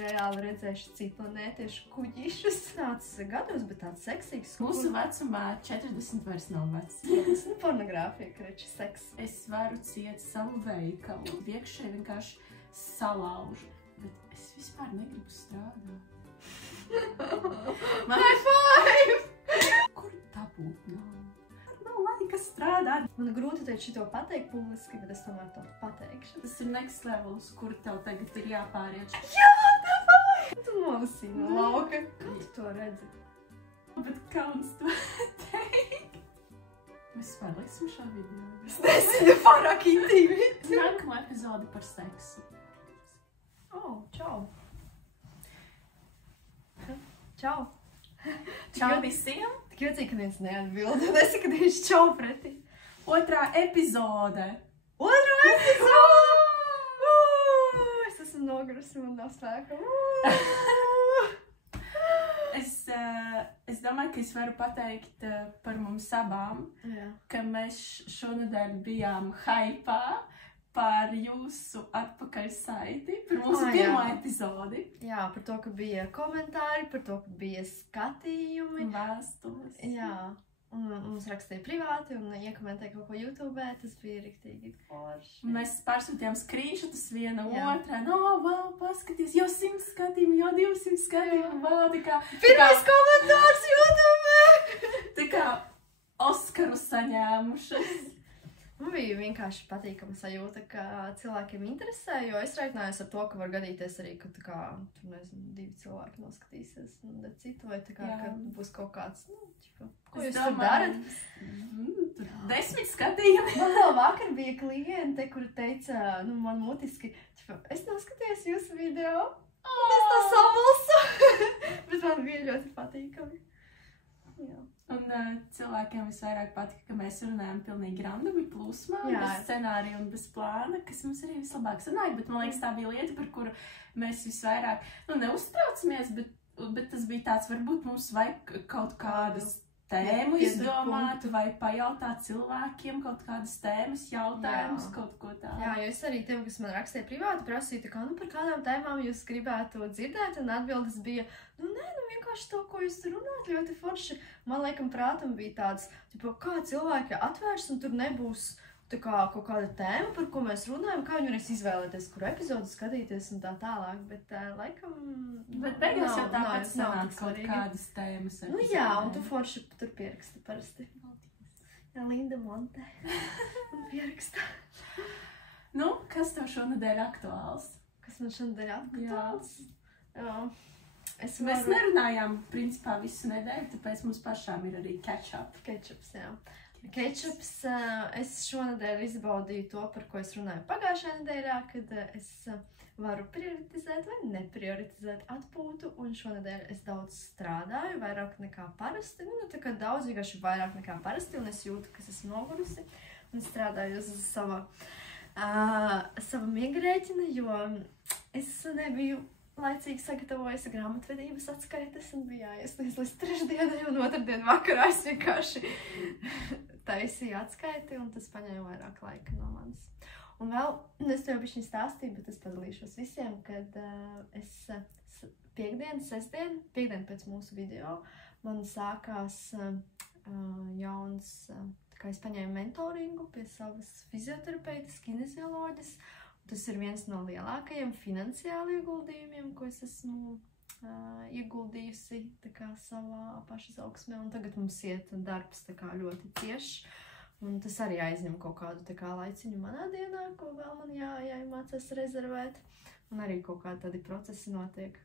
reāli redzējuši citplanētiešu kuģišus. Tāds gados, bet tāds seksīgs. Mūsu vecumā 40 vairs nav vecs. Tas nu pornogrāfija, kreči seks. Es varu ciet savu veikalu, iekšē vienkārši salaužu, bet es vispār negribu strādāt. High five! Kur dabūt nav? Nav laika strādāt. Man grūti teikt šito pateikt publiski, bet es tomēr to pateikšu. Tas ir next levels, kur tev tagad ir jāpāriet. Jā, davai! Tu nolasīji no lauka. Kā tu to redzi? Bet kauns to teikt. Mēs vispār liksim šā video. Es nezinu, pārāk intīvi. Nākamā epizode par seksu. Čau. Čau. Čau visiem. Tik jocīgi, ka viens neatbild. Un es tikai tieši čau pretī. Otrā epizode. Otrā epizode! Es esmu nogurusi un nav spēka. Es domāju, ka es varu pateikt par mums abām, ka mēs šonedēļ bijām haipā par jūsu atpakaļsaiti, par mūsu pirmo epizodi. Jā, par to, ka bija komentāri, par to, ka bija skatījumi. Vēstules. Jā, un mums rakstīja privāti un iekomentēja kaut ko YouTube, tas bija riktīgi forši. Mēs pārsūtījām screenshotus viena otrai. Wow, paskaties, jau 100 skatījumi, jau 200 skatījumi, wow, tā kā... Pirmais komentārs YouTube! Tā kā Oskaru saņēmušas. Man bija vienkārši patīkama sajūta, ka cilvēkiem interesē, jo es reiķinājos ar to, ka var gadīties arī, ka tā kā, tur nezinu, 2 cilvēki noskatīsies un citu, vai tā kā, ka būs kaut kāds, ko jūs tur darat? Tur 10 skatījumi. Man vēl vakar bija kliente, kura teica, man mutiski, es noskatījos jūsu video, un es tā samulsu, bet man bija ļoti patīkami. Jā. Un cilvēkiem visvairāk patika, ka mēs runājam pilnīgi randumi plūsmā, bez scenārija un bez plāna, kas mums arī vislabāk sanāja, bet man liekas tā bija lieta, par kuru mēs visvairāk, neuztraucamies, bet tas bija tāds, varbūt mums vajag kaut kādas tēmu izdomāt vai pajautāt cilvēkiem kaut kādas tēmas, jautājumus, kaut ko tādu. Jā, jo es arī tev, kas man rakstīja privāti, prasīju, par kādām tēmām jūs gribētu dzirdēt, un atbildes bija, vienkārši to, ko jūs runājat, ļoti forši. Man laikam prātam bija tāds, kā cilvēki atvērs, un tur nebūs kaut kāda tēma, par ko mēs runājam, kā viņi varēs izvēlēties, kuru epizodu skatīties un tā tālāk, bet laikam... Bet beigās jau tāpēc sanāca kaut kādas tēmas. Jā, un tu forši tur pieraksti parasti. Jā, Linda montē un pieraksta. Kas tev šonedēļ aktuāls? Kas man šonedēļ aktuāls? Jā. Mēs nerunājām, principā, visu nedēļu, tāpēc mums pašām ir arī catch-up. Catch-ups, jā. Catch-ups, es šonedēļ izbaudīju to, par ko es runāju pagājušajā nedēļā, kad es varu prioritizēt vai neprioritizēt atpūtu, un šonedēļ es daudz strādāju, vairāk nekā parasti, tā kā daudz vienkārši vairāk nekā parasti, un es jūtu, ka esmu nogurusi, un strādāju uz sava miega rēķina, jo es nebiju laicīgi sagatavojusi grāmatvedības atskaites un bija jāiesniedz līdz trešdienai, un otrdien vakarā es vienkārši taisīju atskaiti, un tas paņēma vairāk laika no manis. Un vēl, es tev bišķiņ stāstīju, bet es padalīšos visiem, kad es piekdien pēc mūsu video, man sākās jauns, kā es paņēmu mentoringu pie savas fizioterapeitas, kinezioloģis. Tas ir viens no lielākajiem finansiāli ieguldījumiem, ko es esmu ieguldījusi savā pašizaugsmē, un tagad mums iet darbs ļoti cieši, un tas arī aizņem kaut kādu laiciņu manā dienā, ko vēl man jāiemācās rezervēt, un arī kaut kādi tādi procesi notiek.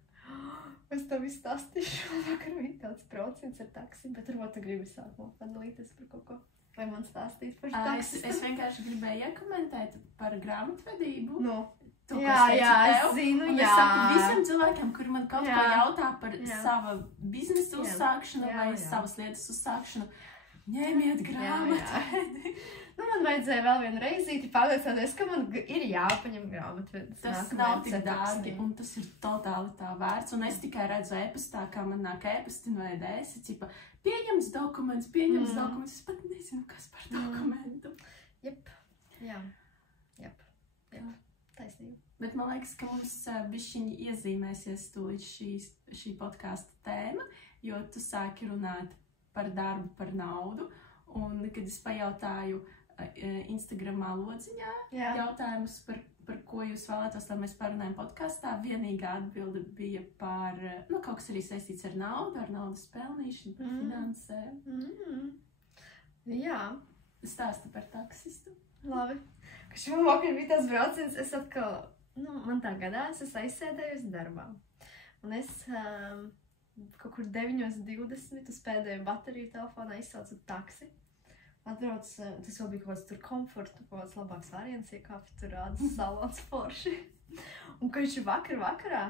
Es tev izstāstīšu, man vakar bija tāds procents ar taksi, bet varbūt tu gribi sākumā padalīties par kaut ko. Vai man stāstīt par taksi? Es vienkārši gribēju iekomentēt par grāmatvedību. Jā, es zinu, jā. Es saku visiem cilvēkiem, kuri man kaut ko jautā par sava biznesa uzsākšanu vai savas lietas uzsākšanu, ņemiet grāmatvedi. Man vajadzēja vēl vienu reizīti pārliecināties, ka man ir jāpaņem grāmatvedis. Tas nav tik dārgi, un tas ir totāli tā vērts. Un es tikai redzu e-pastā, kā man nāk e-pasti no EDS, pieņems dokuments, es pat nezinu, kas par dokumentu. Jep. taisnība. Bet man liekas, ka mums bišķiņi iezīmēsies tūlīt šī podkāsta tēma, jo tu sāki runāt par darbu, par naudu, un kad es pajautāju Instagramā lodziņā jautājumus, par ko jūs vēlētos, lai mēs parunājam podkāstā, vienīgā atbilde bija par, kaut kas arī saistīts ar naudu, ar naudas pelnīšanu, par finansēm. Jā. Stāsta par taksistu. Labi. Ka šim vakar bija tas brauciens, es atkal, man tā gadās, es aizsēdējos darbā. Un es kaut kur 9:20 uz pēdējo bateriju telefonā izsaucu taksi. Atbrauc, tas vēl bija kaut kāds tur komforta, kaut kāds labāks variants, iekāpj tur rādas salons forši. Un kad viņš vakarā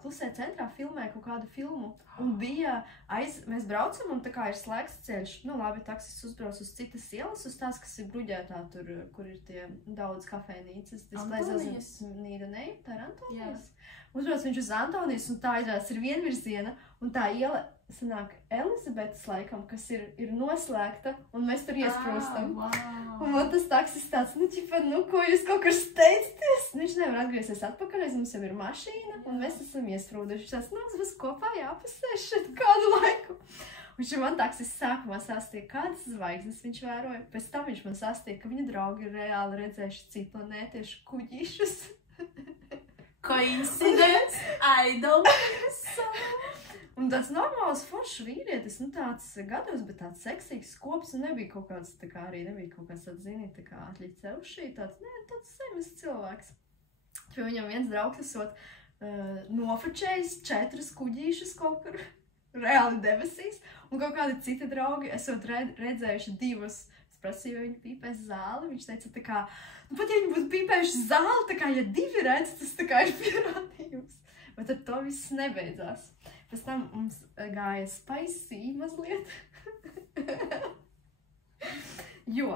Klusē centrā filmēja kaut kādu filmu. Un bija mēs braucam un tā kā ir slēgts ceļš. Labi, taksis uzbrauc uz citas ielas, uz tās, kas ir bruģētā tur, kur ir tie daudz kafejnīcas. Antonijas. Nīdanei, tā ir Antonijas. Uzbrauc viņš uz Antonijas un tā izrādās ir vienvirziena. Un tā iela sanāk Elizabetes laikam, kas ir noslēgta, un mēs tur iesprūstam. Un man tas taksis tāds, ko jūs kaut kur steidzaties? Viņš nevar atgriezties atpakaļ, mums jau ir mašīna, un mēs esam iesprūduši. Tas mums kopā jāpasēž šeit kādu laiku. Un man taksis sākumā sāstīja, kādas zvaigznes viņš vēroja. Pēc tam viņš man sāstīja, ka viņa draugi ir reāli redzējuši citplanētiešu kuģīšus. Coincidence? I don't think so. Un tāds normāls foršs vīrietis, tāds gados, bet tāds seksīgs skops, un nebija kaut kāds, tā kā arī nebija kaut kāds tāds, zini, tā kā atļiceušī, tāds zemes cilvēks. Pie viņam viens draugs esot nofočējis 4 kuģīšus kaut kur reāli debesīs, un kaut kādi citi draugi esot redzējuši 2. Es prasīju, vai viņi pīpēs zāli, viņš teica tā kā, pat ja viņi būtu pīpējuši zāli, tā kā, ja 2 redz, tas tā kā ir pierādījums. Bet ar to viss nebeidzās. Pēc tam mums gāja spicy mazliet, jo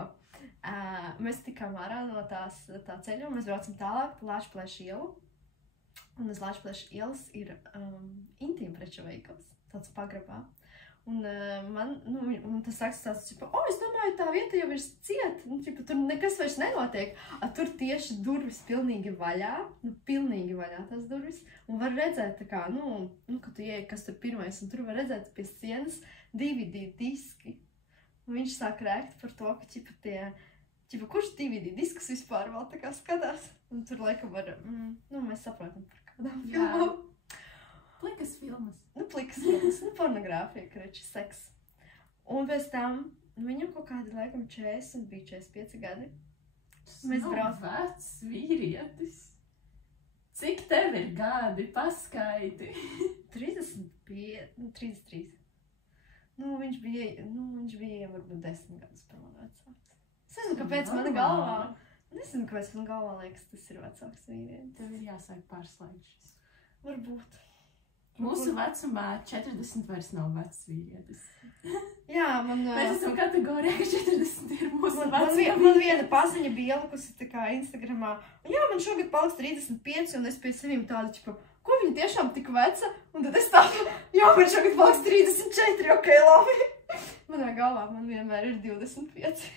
mēs tikām ārā no tā ceļa, un mēs braucam tālāk pa Lāčplēša ielu, un uz Lāčplēša ielas ir intīmpreču veikals, tāds pagrabā. Un man tas saka tāds, es domāju, tā vieta jau ir cieta, tur nekas vairs nenotiek. Tur tieši durvis pilnīgi vaļā, pilnīgi vaļā tās durvis, un var redzēt, tā kā, kad tu ieej, kas tur pirmais, un tur var redzēt pie sienas DVD diski. Un viņš sāk rēkt par to, ka kurš DVD diskus vispār vēl tā kā skatās, un tur laikam var, mēs saprotam par kādām filmām. Plikas filmas. Plikas filmas, pornogrāfija, kreči, seks. Un pēc tam, viņam kaut kādi laikam 40, bija 45 gadi. Mēs braucam. Vecs vīrietis. Cik tev ir gadi? Paskaiti. 33. Viņš bija varbūt 10 gadus par mani vecāks. Es nezinu, kāpēc mana galvā liekas, tas ir vecāks vīrietis. Tev ir jāsāk pārslēgt šis. Varbūt. Mūsu vecumā 40 vairs nav vecs vīrietis. Jā, mēs esam kategorijā, ka 40 ir mūsu vecumā. Man viena paziņa bija ielikusi tā kā Instagramā. Jā, man šogad paliks 35, un es pie saviem tādu, ko viņa tiešām tik veca? Un tad es tādu, jā, man šogad paliks 34, ok, labi. Manā galvā man vienmēr ir 25.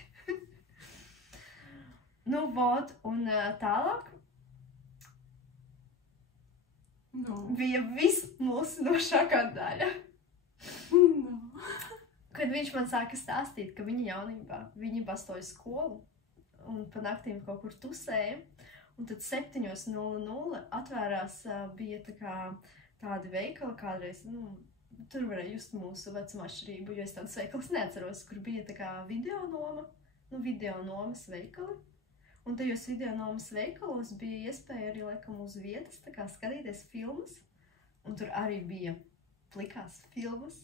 Un tālāk. Bija vismulsinošākā daļa. Kad viņš man sāka stāstīt, ka viņa jaunībā, viņi bastoja skolu un pa naktīm kaut kur tusēja, un tad 7:00 atvērās, bija tā kā tādi veikali kādreiz, tur varēja just mūsu vecuma atšķirību, jo es tādas veikalas neatceros, kur bija tā kā videonomas veikali. Un tajos videonomas veikalos bija iespēja arī laikam uz vietas tā kā skatīties filmas. Un tur arī bija plikās filmas.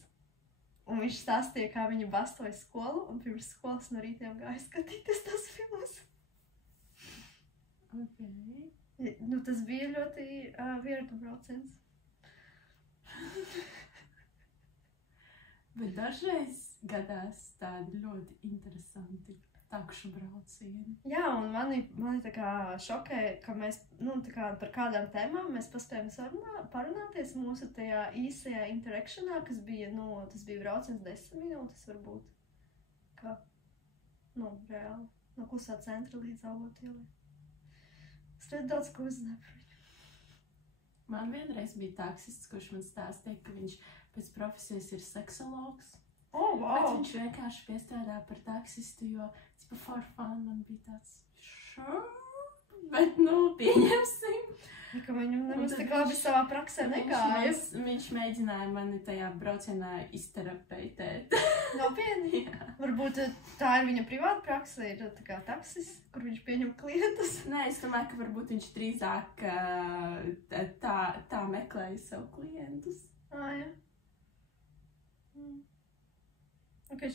Un viņš stāstīja, kā viņi bastoja skolu un pirms skolas no rītiem gāja skatīties tās filmas. Okay. Tas bija ļoti vierdu brauciens. Bet dažreiz gadās tādi ļoti interesanti takšu braucieni. Jā, un mani tā kā šokē, ka mēs, tā kā par kādām tēmām mēs paspējam parunāties mūsu tajā īsajā interakšanā, kas bija, tas bija brauciens 10 minūtes varbūt. Kā, reāli, no Klusā centra līdz Albotielai. Es ļoti daudz ko uzzināju par viņu. Man vienreiz bija taksists, kurš man stāstīja, ka viņš pēc profesijas ir seksologs. Oh, wow! Bet viņš vienkārši piestrādā par taksistu, jo for fun man bija tāds sure, bet pieņemsim. Ka viņam nemaz tik labi savā praksē negāja. Viņš mēģināja mani tajā braucienā izterapeitēt. Nopietni? Jā. Varbūt tā ir viņa privāta prakse, ir tā kā taksis, kur viņš pieņem klientus. Nē, es domāju, ka varbūt viņš drīzāk tā meklēja savu klientus. Jā. Ok,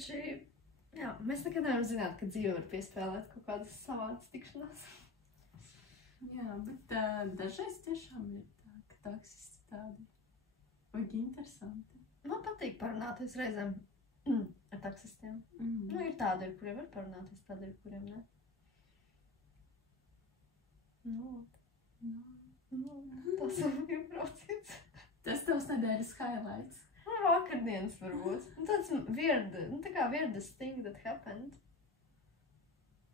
jā, mēs nekad nevaram zināt, ka dzīve var piespēlēt kaut kādas savādas tikšanās. Jā, bet dažreiz tiešām ir tā, ka taksisti tādi vajag interesanti. Man patīk parunāties reizēm ar taksistiem. Ir tādi, ar kuriem var parunāties, tādi, ar kuriem ne. Tas ir brauciens. Tas tavs nedēļas highlights. Vakardienas varbūt. Tāds tā kā weirdas thing that happened.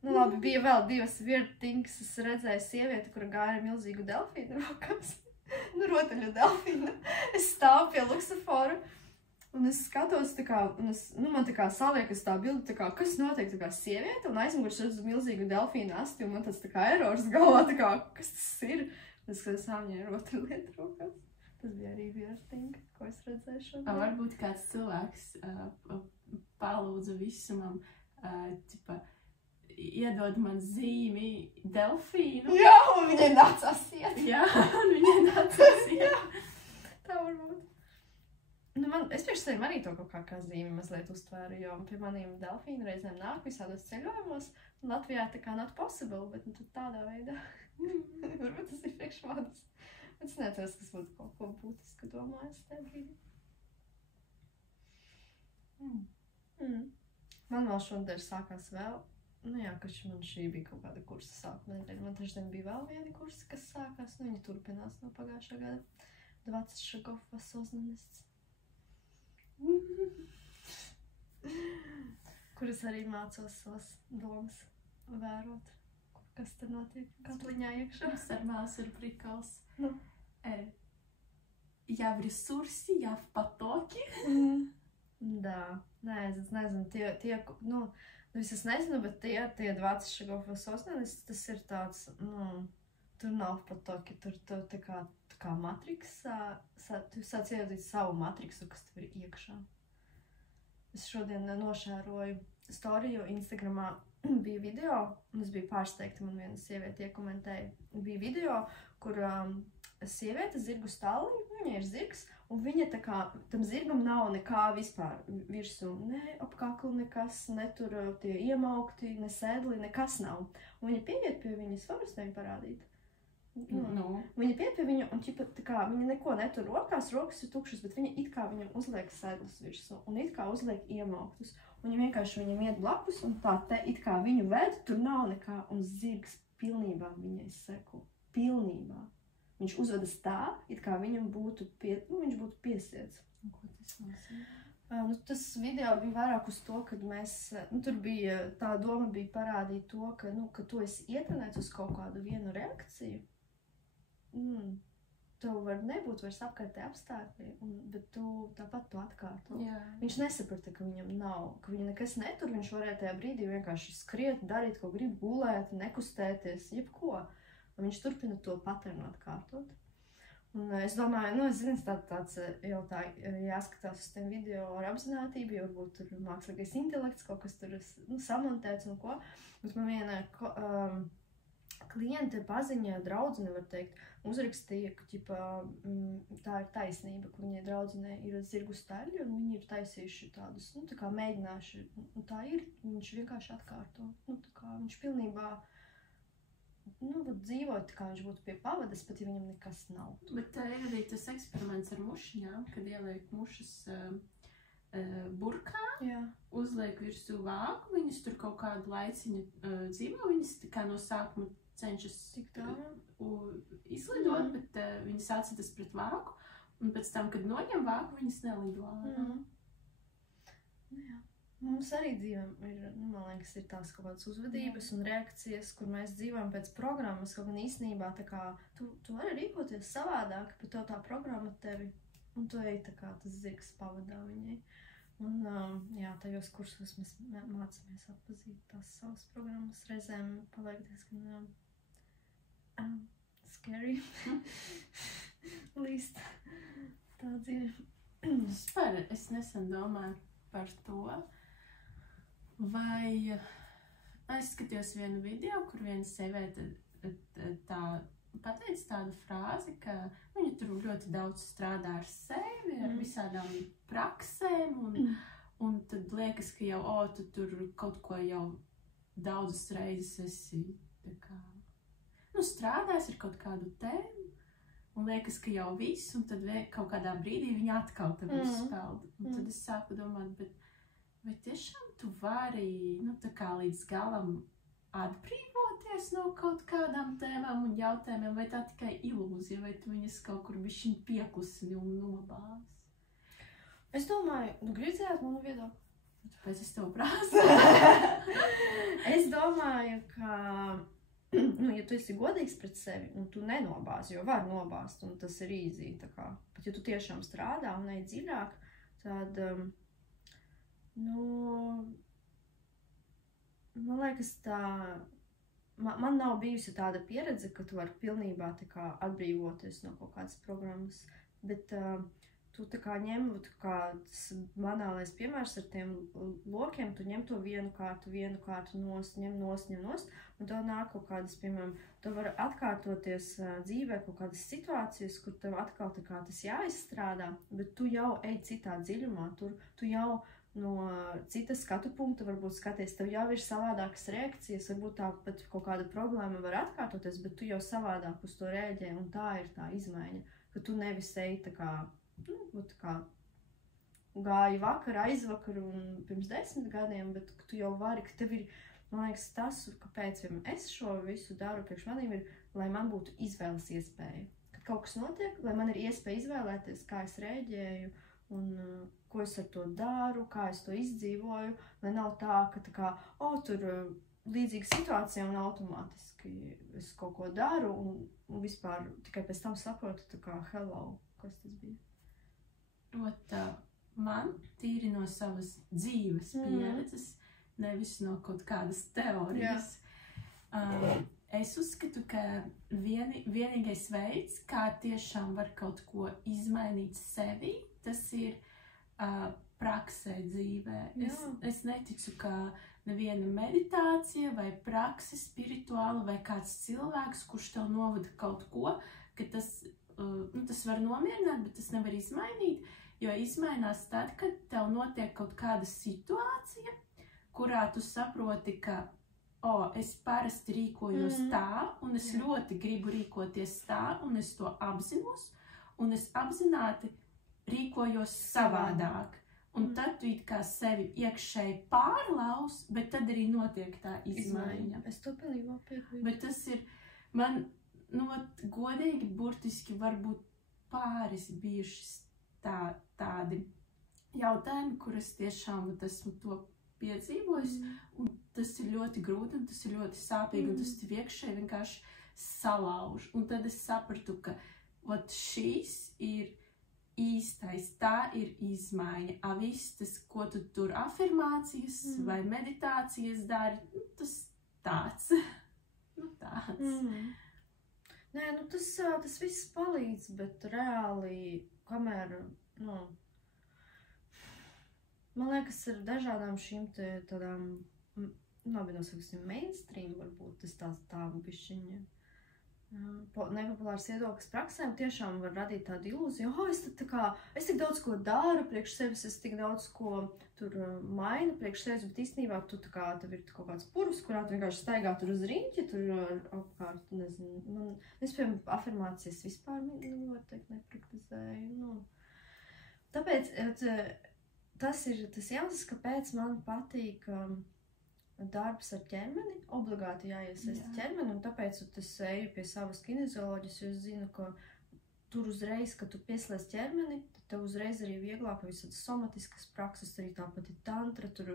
Labi, bija vēl divas weird things. Es redzēju sievieti, kura gāja ar milzīgu delfīnu rokās. Rotaļu delfīnu. Es stāvu pie luksusforu. Un es skatos, tā kā, man tā kā saliekas tā bilde, tā kā, kas notiek, tā kā sieviete, un aizmugurš redzu milzīgu delfīnu asti, un man tāds tā kā erors galvā, tā kā, kas tas ir? Es skatos, viņai rotaļu lietu rokās. Tas bija arī weird thing, ko es redzēju šodien. Varbūt kāds cilvēks palūdza visumam, iedod man zīmi delfīnu. Jā, un viņai nācās iet. Jā, un viņai nācās iet. Tā varbūt. Es priekš sevi arī to kaut kā zīmi mazliet uztvēru, jo pie maniem delfīnu reizēm nāk visādos ceļojumos, un Latvijā tā kā not possible, bet tad tādā veidā. Varbūt tas ir priekš manis. Es neatceros, kas būtu kaut ko būtisku domājis tajā brīdī. Man vēl šodien sākās vēl, ka man šī bija kaut kāda kursa sākuma nedēļa. Man trešdien bija vēl viena kursa, kas sākās, viņi turpinās no pagājušā gada. 20 šagov осознанность. Kur es arī mācos savas domas vērot, kas tur notiek katliņā iekšā. Ar māsu ir prikals. Я в ресурсе, я в потоке. Да, es nezinu, es nezinu, bet tie 20 šagov осознанность, tas ir tāds, tur nav в потоке, tur tā kā matriksa, tu sāc ievadīt savu matriksu, kas tev ir iekšā. Es šodien nošēroju storiju Instagramā, bija video, un es biju pārsteigta, man viena sieviete iekomentēja. Bija video, kur sieviete zirgu stālī, viņai ir zirgs, un viņa tā kā, tam zirgam nav nekā vispār virsū, ne apkakli nekas, ne tur tie iemaukti, ne sēdli, nekas nav. Un viņa pieiet pie viņas, varas tevi parādīt. Viņa pieiet pie viņu, un tā kā viņa neko netur rokās, rokas ir tukšas, bet viņa it kā viņam uzliek sēdlis virsū, un it kā uzliek iemauktus. Un viņa vienkārši viņam iet blakus, un tā te it kā viņu ved, tur nav nekā, un zirgs pilnībā viņai seko. Pilnībā. Viņš uzvedas tā, it kā viņam būtu, viņš būtu piesiets. Ko tas nozīmē? Tas video bija vairāk uz to, kad mēs, tur bija, tā doma bija parādīt to, ka tu esi ietrenēts uz kaut kādu vienu reakciju. Tev var nebūt vairs apkārtē apstākļi, bet tu tāpat to atkārto. Jā. Viņš nesaprata, ka viņam nav, ka viņa nekas netur, viņš varēja tajā brīdī vienkārši skriet, darīt, ko grib, gulēt, nekustēties, jebko. Un viņš turpina to paternu atkārtot. Un es domāju, es zinu, tāds jau tā jāskatās uz tiem video ar apzinātību, jo varbūt tur mākslīgais intelekts, kaut kas tur samontēts un ko. Bet man viena kliente paziņā, draudzene, var teikt, uzrakstīja, ka tā ir taisnība, ka viņai draudzenei ir zirgu staļļi un viņi ir taisījuši tādus, tā kā mēģinājuši, un tā ir, viņš vienkārši atkārto. Tā kā viņš pilnībā dzīvot, kā viņš būtu pie pavadas, pat ja viņam nekas nav. Bet ir arī tas eksperiments ar mušiņām, kad ieliek mušas burkā, uzliek virsū vāku, viņas tur kaut kādu laiciņu dzīvo, viņas tā kā no sākuma cenšas izlidot, bet viņas atsitas pret vāku, un pēc tam, kad noņem vāku, viņas nelido ārā. Mums arī dzīvēm ir, man liekas, ir tās kaut kādas uzvedības un reakcijas, kur mēs dzīvojam pēc programmas, kaut gan īstenībā tā kā tu vari rīkoties savādāk, bet tev tā programma tevi, un tu ej tā kā tas zirgs pavadā viņai. Un, jā, tajos kursos mēs mācāmies atpazīt tās savas programmas, reizēm paliek diezgan scary līst tā dzīve. Es nesen domāju par to, vai es skatījos vienu video, kur viena sieviete pateica tādu frāzi, ka viņa tur ļoti daudz strādā ar sevi, ar visādām praksēm, un tad liekas, ka jau, tu tur kaut ko jau daudzas reizes esi tā kā, strādājis ar kaut kādu tēmu, un liekas, ka jau viss, un tad kaut kādā brīdī viņa atkal tev uzspeld. Un tad es sāku domāt, vai tiešām tu vari, tā kā līdz galam atbrīvoties no kaut kādām tēmām un jautājumiem, vai tā tikai ilūzija, vai tu viņas kaut kur bišķiņ pieklusini un nobāzi? Es domāju, gribi zināt manu viedokli? Tāpēc es tev prasu. Es domāju, ka, ja tu esi godīgs pret sevi un tu nenobāzi, jo var nobāzt, un tas ir easy, tā kā, bet ja tu tiešām strādā un ej dziļāk, tad, man liekas man nav bijusi tāda pieredze, ka tu vari pilnībā tā kā atbrīvoties no kaut kādas programmas, bet tu tā kā ņem, tas banālais piemērs ar tiem lokiem, tu ņem to vienu kārtu ņem nost, un tev nāk kaut kādas, piemēram, tu vari atkārtoties dzīvē kaut kādas situācijas, kur tev atkal tā kā tas jāizstrādā, bet tu jau ej citā dziļumā, tu jau no citas skatu punkta varbūt skaties, tev jau ir savādākas reakcijas, varbūt tā pat kaut kāda problēma var atkārtoties, bet tu jau savādāk uz to rēģē, un tā ir tā izmaiņa, ka tu nevis ej tā kā, gāji vakar, aizvakar un pirms 10 gadiem, bet tu jau vari, ka tev ir, man liekas, tas, kāpēc es šo visu daru priekš manīm, ir, lai man būtu izvēles iespēja. Kad kaut kas notiek, lai man ir iespēja izvēlēties, kā es rēģēju, un ko es ar to daru, kā es to izdzīvoju, lai nav tā, ka tur līdzīga situācija un automātiski es kaut ko daru un vispār tikai pēc tam saprotu, hello, kas tas bija. Man tīri no savas dzīves pieredzes, nevis no kaut kādas teorijas. Es uzskatu, ka vienīgais veids, kā tiešām var kaut ko izmainīt sevi, tas ir praksē dzīvē. Es neticu, ka neviena meditācija vai prakse spirituāla vai kāds cilvēks, kurš tev novada kaut ko, ka tas var nomierināt, bet tas nevar izmainīt, jo izmainās tad, kad tev notiek kaut kāda situācija, kurā tu saproti, ka es parasti rīkojos tā, un es ļoti gribu rīkoties tā, un es to apzinos, un es apzināti rīkojos savādāk. Un tad tu it kā sevi iekšēji pārlauz, bet tad arī notiek tā izmaiņa. Es to pilnībā piekrītu. Bet tas ir, man, godīgi, burtiski varbūt pāris bijušas tādi jautājumi, kur es tiešām esmu to piedzīvojis, un tas ir ļoti grūti, un tas ir ļoti sāpīgi, un tas tev iekšēji vienkārši salauž. Un tad es sapratu, ka šīs ir īstais, tā ir izmaiņa. Viss tas, ko tu tur afirmācijas vai meditācijas dari, tas tāds. Nē, tas viss palīdz, bet reāli, kamēr, man liekas, ar dažādām šīm tādām, nosaksim, mainstream varbūt, tas tā bišķiņa. Nepopulārs viedoklis praksēm tiešām var radīt tādu ilūziju, es tik daudz ko daru priekš sevis, es tik daudz ko tur mainu priekš sevis, bet īstenībā tev ir kaut kāds purvs, kurā tu vienkārši staigā tur uz riņķi, tur apkārt, nezinu, es, piemēram, afirmācijas vispār, var teikt, nepraktizēju, Tāpēc tas ir tas iemesls, kāpēc man patīk darbs ar ķermeni, obligāti jāiesaista ķermeni, un tāpēc es eju pie savas kinezioloģijas, jo es zinu, ka tur uzreiz, kad tu pieslēdz ķermeni, tad tev uzreiz arī vieglāk visādas somatiskas prakses, arī tāpat ir tantra, tur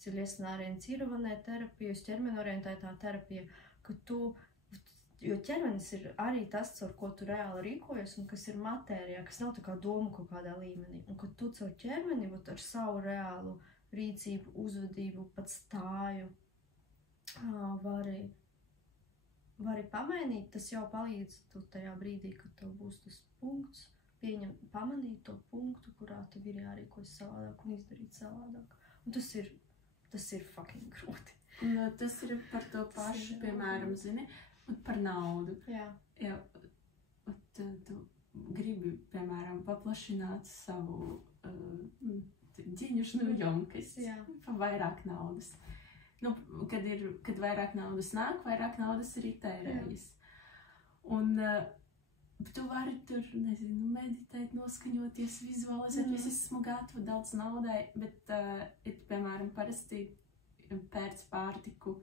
ciļiesnāriena cirvanē terapija, ķermeni orientētā terapija, ka tu, jo ķermenis ir arī tas, caur ko tu reāli rīkojies un kas ir matērijā, kas nav tā kā doma kaut kādā līmenī, un ka tu caur ķermeni, ar savu reālu rīcību, uzvedību, pat stāju, vari pamainīt, tas jau palīdz tu tajā brīdī, kad tev būs tas punkts, pamanīt to punktu, kurā tev ir jārīkojas savādāk un izdarīt savādāk. Un tas ir fucking grūti. Un tas ir par to pašu, piemēram, zini, par naudu. Jā. Jā, tu gribi, piemēram, paplašināt savu ģiņušanu jomkas pa vairāk naudas. Nu, kad vairāk naudas nāk, vairāk naudas arī tērējas. Un tu vari tur, nezinu, meditēt, noskaņoties, vizualizēt, es esmu gatava daudz naudai, bet, piemēram, parasti pērc pārtiku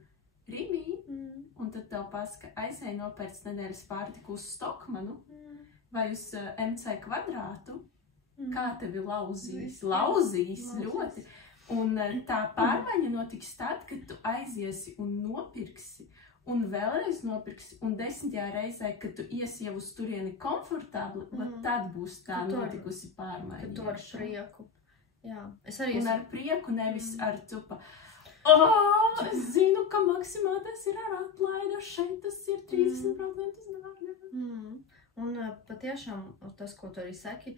Rīgī, un tad tev pasaka, aizēj nopērc nedēļas pārtiku uz Stokmanu vai uz MC kvadrātu, kā tevi lauzīs ļoti. Un tā pārmaiņa notiks tad, kad tu aiziesi un nopirksi, un vēlreiz nopirksi, un 10. reizē, kad tu iesi jau uz turieni komfortabli, tad būs tā notikusi pārmaiņa. Kad tu ar prieku. Jā. Un ar prieku, nevis ar tupa. Es zinu, ka maksimātais ir ar atlaida, šeit tas ir 30% dārgi. Un patiešām tas, ko tu arī saki,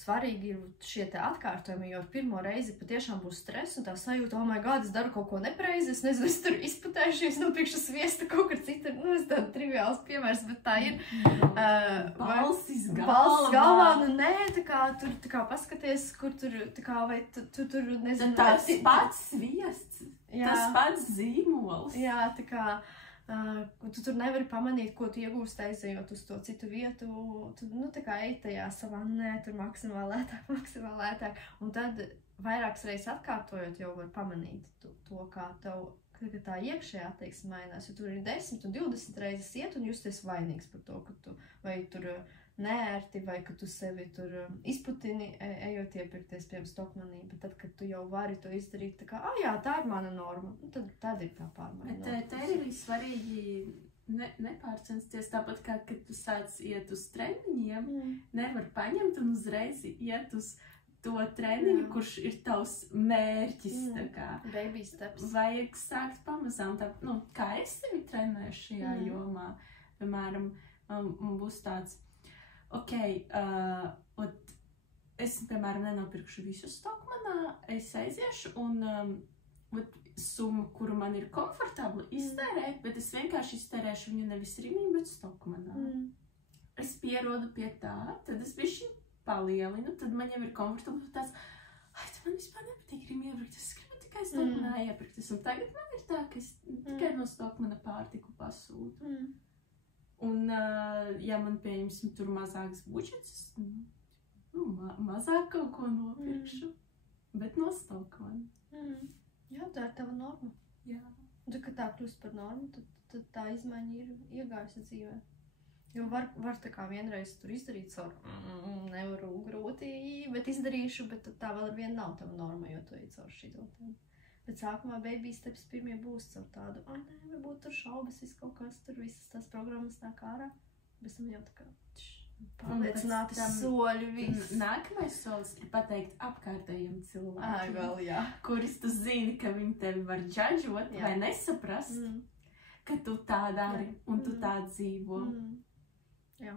svarīgi ir šie te atkārtojumi, jo ar pirmo reizi patiešām būs stress un tā sajūta, oh my god, es daru kaut ko nepareizi, es nezinu, es tur izputējušies, nopirkšu sviestu kaut kur citur, es tādu triviāls piemērs, bet tā ir balsis galvā, nē, tā kā paskaties, kur tur, tā kā, vai tur, nezinu, tas pats sviests, tas pats zīmols. Jā, tā kā, tu tur nevari pamanīt, ko tu iegūst aizejot uz to citu vietu, tu, tā kā ej tajā savā, nē, tur maksimāli lētāk, un tad vairākas reizes atkārtojot jau var pamanīt to, kā tev, ka tā iekšējā attieksme mainās, jo tur ir 10 un 20 reizes iet un justies vainīgs par to, ka tu vai tur neērti, vai ka tu sevi tur izputini, ejot iepirkties pie Stokmanī, bet tad, kad tu jau vari to izdarīt, tā kā, jā, tā ir mana norma, tad ir tā pārmaiņa. Bet te ir arī svarīgi nepārcensties, tāpat kā, kad tu sāc iet uz treniņiem, nevar paņemt un uzreiz iet uz to treniņu, kurš ir tavs mērķis, tā kā. Baby steps. Vajag sākt pamazām, kā es sevi trenēju šajā jomā, piemēram, man būs tāds, es, piemēram, nenopirkšu visu Stokmanā, es aiziešu un summu, kuru man ir komfortabli iztērēt, bet es vienkārši iztērēšu viņu nevis Rīgī, bet Stokmanā. Es pierodu pie tā, tad es bišķi palielinu, tad man jau ir komfortabli tāds, man vispār nepatīk Rīgī iepirkt, es gribu tikai Stokmanā iepirkties, un tagad man ir tā, ka es tikai no Stokmana pārtiku pasūtu. Un, ja man, pieņemsim, tur mazāks budžets, mazāk kaut ko nopirkšu, bet no Stokmana. Jā, tā ir tava norma. Jā. Un tad, kad tā kļūst par normu, tad tā izmaiņa ir iegājusi dzīvē. Jo var tā kā vienreiz tur izdarīt savu, nevaru grūti, bet izdarīšu, bet tā vēl ar vienu nav tava norma, jo tu ej caur šito. Bet sākumā baby steps pirmie būs caur tādu, nē, varbūt tur šaubas, kaut kas tur, visas tās programmas nāk ārā, bet tam jau tā kā pārliecināti soļi, viss. Nākamais solis ir pateikt apkārtējiem cilvēkiem, vēl, jā. Kuris tu zini, ka viņi tevi var džadžot vai nesaprast, ka tu tā dari un tu tā dzīvo. Jā.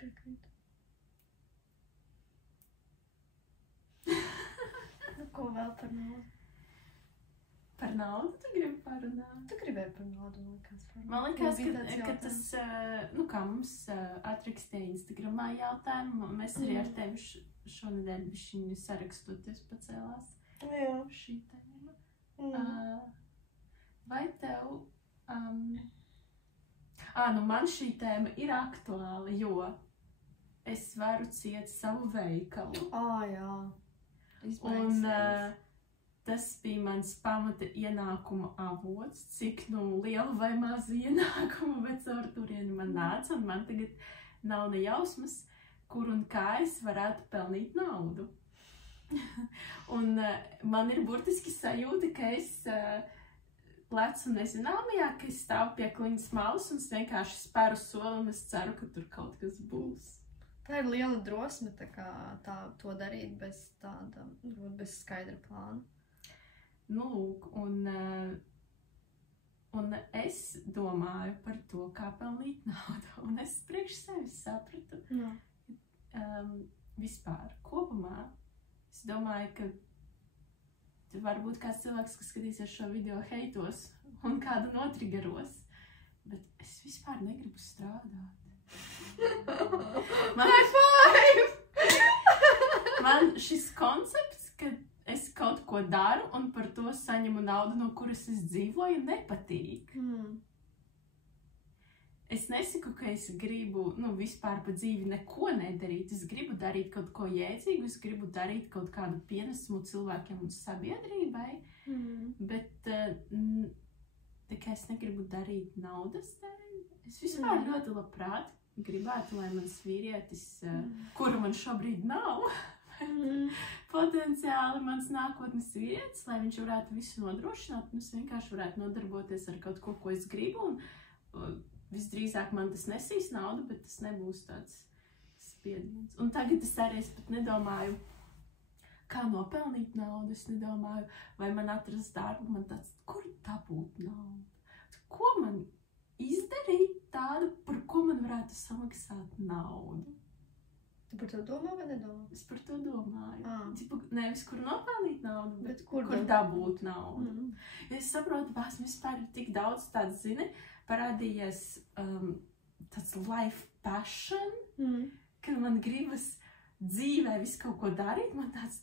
Piekrīt. Ko vēl par naudu? Par naudu tu gribi parunāt? Tu gribēji par naudu, man liekas. Man liekas, ka tas, kā mums atrakstīja Instagramā jautājumu, mēs arī ar tevi šonedēļ bišķiņu sarakstoties pacēlās. Jā. Šī tēma. Vai tev... man šī tēma ir aktuāla, jo es varu ciet savu veikalu. Jā. Un tas bija mans pamata ienākuma avots, cik lielu vai mazu ienākumu, bet caur turieni man nāca, un man tagad nav ne jausmas, kur un kā es varētu pelnīt naudu. Un man ir burtiski sajūta, ka es plecu nezināmajā, ka es stāvu pie kliņas malas un es vienkārši spēru soli un es ceru, ka tur kaut kas būs. Tā ir liela drosme to darīt bez bez skaidra plāna. Nu, lūk, un es domāju par to, kā pelnīt naudu, un es priekš sevis sapratu. Vispār, kopumā, es domāju, ka varbūt kāds cilvēks, kas skatīsies šo video, heitos un kādu notrigeros, bet es vispār negribu strādāt. Man šis koncepts, ka es kaut ko daru un par to saņemu naudu, no kuras es dzīvoju, nepatīk. Es nesaku, ka es gribu vispār pa dzīvi neko nedarīt. Es gribu darīt kaut ko jēdzīgu, es gribu darīt kaut kādu pienesumu cilvēkiem un sabiedrībai, bet tikai es negribu darīt naudas dēļ. Es vispār ļoti labprāt gribētu, lai mans vīrietis, kuru man šobrīd nav, potenciāli mans nākotnes vīrietis, lai viņš varētu visu nodrošināt, un es vienkārši varētu nodarboties ar kaut ko, ko es gribu, un visdrīzāk man tas nesīs naudu, bet tas nebūs tāds spiediens. Un tagad es arī pat nedomāju, kā nopelnīt naudu, es nedomāju, vai man atrast darbu, man tāds, kur dabūt naudu? Ko man izdarīt tādu, par ko man varētu samaksāt naudu? Tu par to domā vai nedomā? Es par to domāju. Nevis, kur nopelnīt naudu, bet kur dabūt naudu. Es saprotu, bās vispār ir tik daudz tāds, zini, parādījies tāds life passion, ka man gribas dzīvē visu kaut ko darīt, man tāds,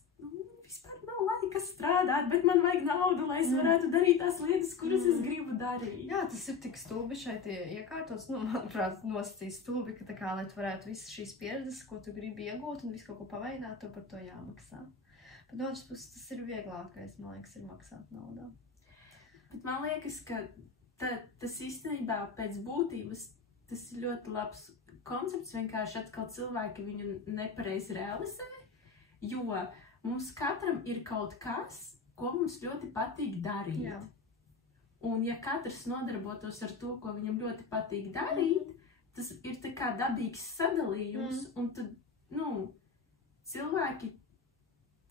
vispār nav laika strādāt, bet man vajag naudu, lai es varētu darīt tās lietas, kuras es gribu darīt. Jā, tas ir tik stulbi šeit iekārtots, manuprāt, nosacīs stulbi, ka tā kā, lai tu varētu visas šīs pieredzes, ko tu gribi iegūt un visu kaut ko paveidāt, tu par to jāmaksā. Bet no otras puses, tas ir vieglākais, man liekas, ir maksāt naudā. Bet man liekas, ka tas īstenībā pēc būtības, tas ir ļoti labs koncepts, vienkārši atkal cilvēki viņu nepareizi realizē, jo mums katram ir kaut kas, ko mums ļoti patīk darīt. Jā. Un ja katrs nodarbotos ar to, ko viņam ļoti patīk darīt, tas ir tā kā dabīgs sadalījums, un tad, cilvēki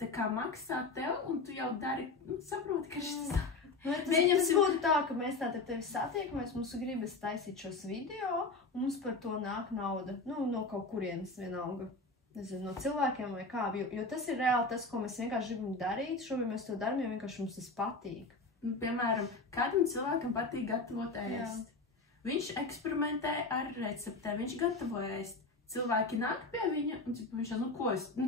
tā kā maksā tev, un tu jau dari, saproti, ka šis... Tas būtu tā, ka mēs tā ar tevi satiekamies, mums gribas taisīt šos video, un mums par to nāk nauda, no kaut kurienes vienalga. Nezinu, no cilvēkiem vai kā, jo tas ir reāli tas, ko mēs vienkārši gribam darīt. Šobrīd mēs to darām, jo vienkārši mums tas patīk. Piemēram, kādam cilvēkam patīk gatavot ēst. Viņš eksperimentē ar receptēm, viņš gatavo ēst. Cilvēki nāk pie viņa, un viņš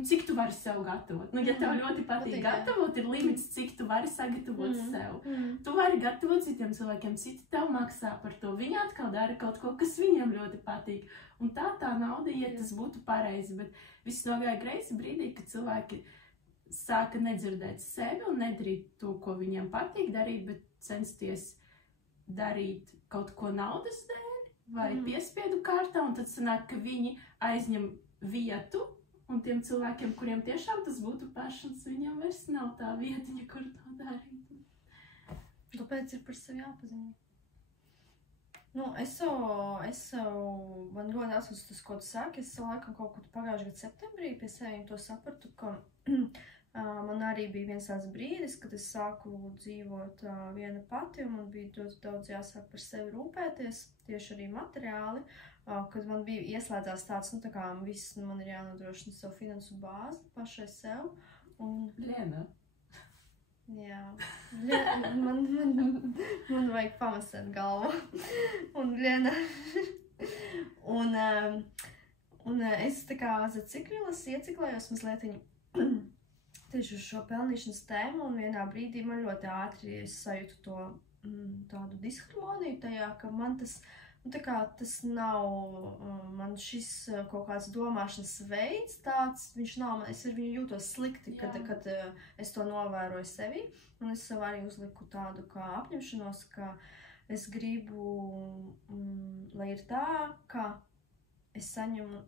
cik tu vari sev gatavot? Ja tev ļoti patīk gatavot, ir limits, cik tu vari sagatavot sev. Tu vari gatavot citiem cilvēkiem, citi tev maksā par to. Viņi atkal dara kaut ko, kas viņiem ļoti patīk. Un tā nauda iet, tas būtu pareizi, bet viss nogāja greizi brīdī, kad cilvēki sāka nedzirdēt sevi un nedarīt to, ko viņiem patīk darīt, bet censties darīt kaut ko naudas dēļ vai piespiedu kārtā, un tad sanāk, ka viņi aizņem vietu, un tiem cilvēkiem, kuriem tiešām tas būtu pašans, viņiem vairs nav tā vietiņa, kur to darīt. Tāpēc ir par sevi jāpaziņo. Man ļoti atceros tas, ko tu saki. Es laikam kaut kur pagājušajā gada septembrī pie sevi to sapratu, ka man arī bija viens tāds brīdis, kad es sāku dzīvot viena pati, un man bija ļoti daudz jāsāk par sevi rūpēties, tieši arī materiāli, kad man bija ieslēdzās tāds, tā kā viss man ir jānodrošina savu finansu bāzi pašai sev. Liena. Jā, man vajag pamasēt galvu. Un Liena. Un es tā kā ieciklējos mazlietiņu tieši uz šo pelnīšanas tēmu, un vienā brīdī man ļoti ātri sajūtu to tādu disharmoniju tajā, ka man tas tā kā tas nav man šis kaut kāds domāšanas veids tāds, viņš nav, es ar viņu jūtos slikti, kad es to novēroju sevi, un es sev arī uzliku tādu kā apņemšanos, ka es gribu, lai ir tā, ka es saņemu,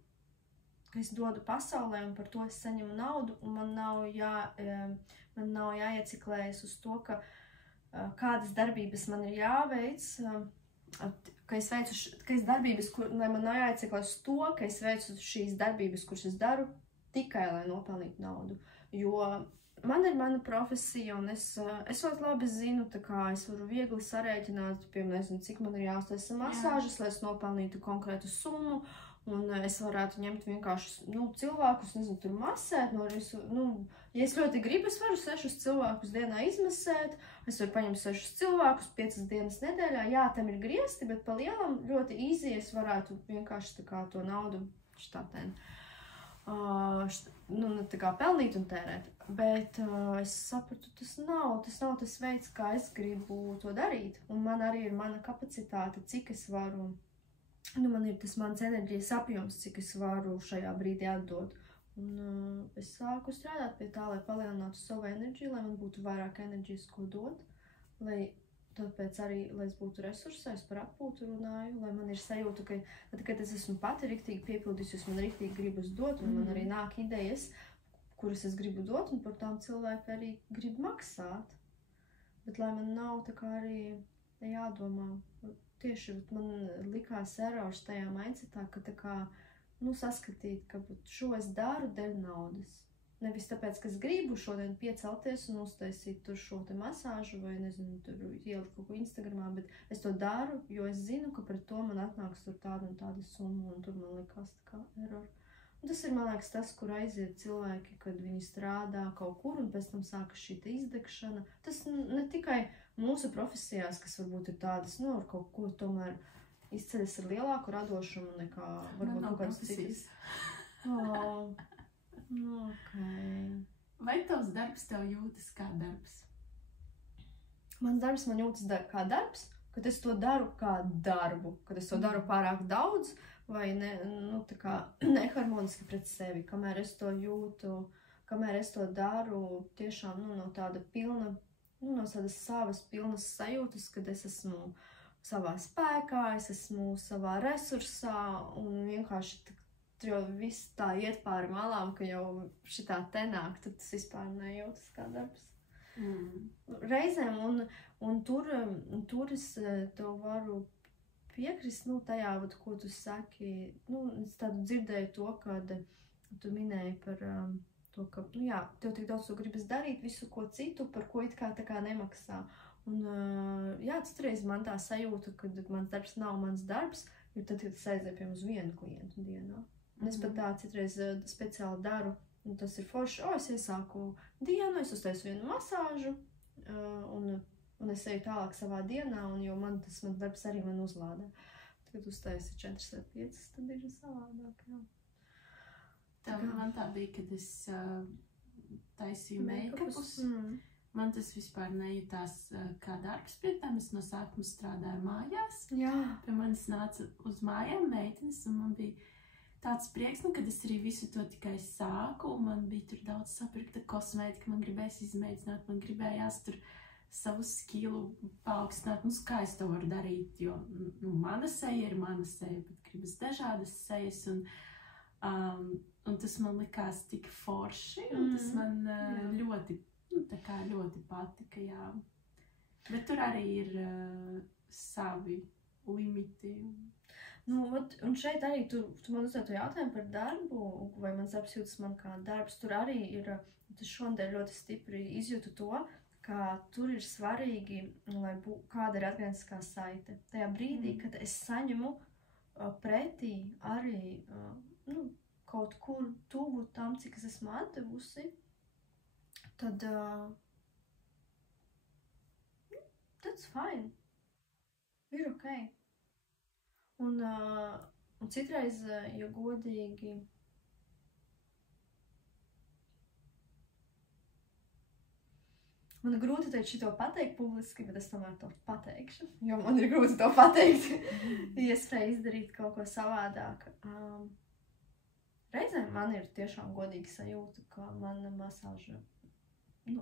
ka es dodu pasaulē un par to es saņemu naudu, un man nav jāieciklējas uz to, ka kādas darbības man ir jāveic, ka es darbības, lai man nav jāieciklējas uz to, ka es veicu šīs darbības, kuras es daru tikai, lai nopelnītu naudu. Jo man ir mana profesija, un es ļoti labi zinu, tā kā es varu viegli sarēķināt, piemēram, nezinu, cik man ir jāuztaisa masāžas, lai es nopelnītu konkrētu summu, un es varētu ņemt vienkārši, cilvēkus, nezinu, tur masēt, ja es ļoti gribu, es varu 6 cilvēkus dienā izmasēt, es varu paņemt 6 cilvēkus 5 dienas nedēļā, jā, tam ir griezti, bet pa lielam ļoti easy es varētu vienkārši tā kā to naudu tā kā pelnīt un tērēt. Bet es sapratu, tas nav tas veids, kā es gribu to darīt, un man arī ir mana kapacitāte, cik es varu. Man ir tas mans enerģijas apjoms, cik es varu šajā brīdī atdot. Un es sāku strādāt pie tā, lai palielinātu savu enerģiju, lai man būtu vairāk enerģijas, ko dot. Tāpēc arī, lai es būtu resursā, es par atpūtu runāju, lai man ir sajūta, ka tad, kad es esmu pati riktīgi piepildījusi, man riktīgi gribas dot, un man arī nāk idejas, kuras es gribu dot, un par tām cilvēki arī grib maksāt. Bet lai man nav tā kā arī jādomā. Tieši man likās erors tajā mindsetā, ka tā kā, saskatīt, ka šo es daru dēļ naudas. Nevis tāpēc, ka es gribu šodien piecelties un uztaisīt tur šo te masāžu vai, nezinu, tur ielikt kaut ko Instagramā, bet es to daru, jo es zinu, ka pret to man atnāks tur tāda un tāda summa, un tur man likās tā kā eror. Un tas ir, man liekas, tas, kur aiziet cilvēki, kad viņi strādā kaut kur, un pēc tam sākas šī izdegšana. Tas ne tikai mūsu profesijās, kas varbūt ir tādas, ar kaut ko tomēr izceļas ar lielāku radošumu nekā varbūt kaut kāds citas. Okay. Vai tavs darbs tev jūtas kā darbs? Mans darbs man jūtas kā darbs, kad es to daru kā darbu, kad es to daru pārāk daudz vai tā kā neharmoniski pret sevi, kamēr es to jūtu, kamēr es to daru tiešām no tāda pilna, no tādas savas pilnas sajūtas, kad es esmu savā spēkā, es esmu savā resursā un vienkārši jo viss tā iet pāri malām, ka jau šitā te nāk, tad tas vispār nejūtas kā darbs. Reizēm, un tur es tev varu piekrist, tajā, ko tu saki, es tādu dzirdēju to, kad tu minēji par to, ka, tev tik daudz to gribas darīt, visu ko citu, par ko it kā tā kā nemaksā. Un, citreiz man tā sajūta, kad mans darbs nav mans darbs, jo tad, kad es aizēju pie uz vienu klientu dienā. Un es pat tā citreiz speciāli daru, un tas ir forši, es iesāku dienu, es uztaisu vienu masāžu, un es eju tālāk savā dienā, un jo mans darbs arī man uzlādē. Kad uztaisi 4 vai 5, tad ir savādāk, jā. Man tā bija, kad es taisīju make-upus. Man tas vispār nejūtās kā darbs pie tam. Es no sākuma strādāju mājās. Jā. Pie manis nāca uz mājām meitenes, un man bija tāds prieks, kad es arī visu to tikai sāku, un man bija tur daudz sapirkta kosmētika, man gribējās izmēģināt, man gribējās tur savu skilu paaugstināt, kā es to varu darīt, jo mana seja ir mana seja, bet gribas dažādas sejas, un tas man likās tik forši, un tas man ļoti patika, jā. Bet tur arī ir savi limiti. Un šeit arī tu man uzdod to jautājumu par darbu, vai mans darbs jūtas man kā darbs. Tur arī ir, tas šodien ļoti stipri izjūtu to, ka tur ir svarīgi, lai kāda ir atgriezniskā saite. Tajā brīdī, kad es saņemu pretī arī kaut kur tuvu tam, cik es esmu atdevusi, tad that's fine. Ir ok. Un citreiz, ja godīgi, Man ir grūti teikt šito pateikt publiski, bet es tomēr to pateikšu, jo man ir grūti to pateikt. Iespēja izdarīt kaut ko savādāk. Reizēm man ir tiešām godīga sajūta, ka mana masāža,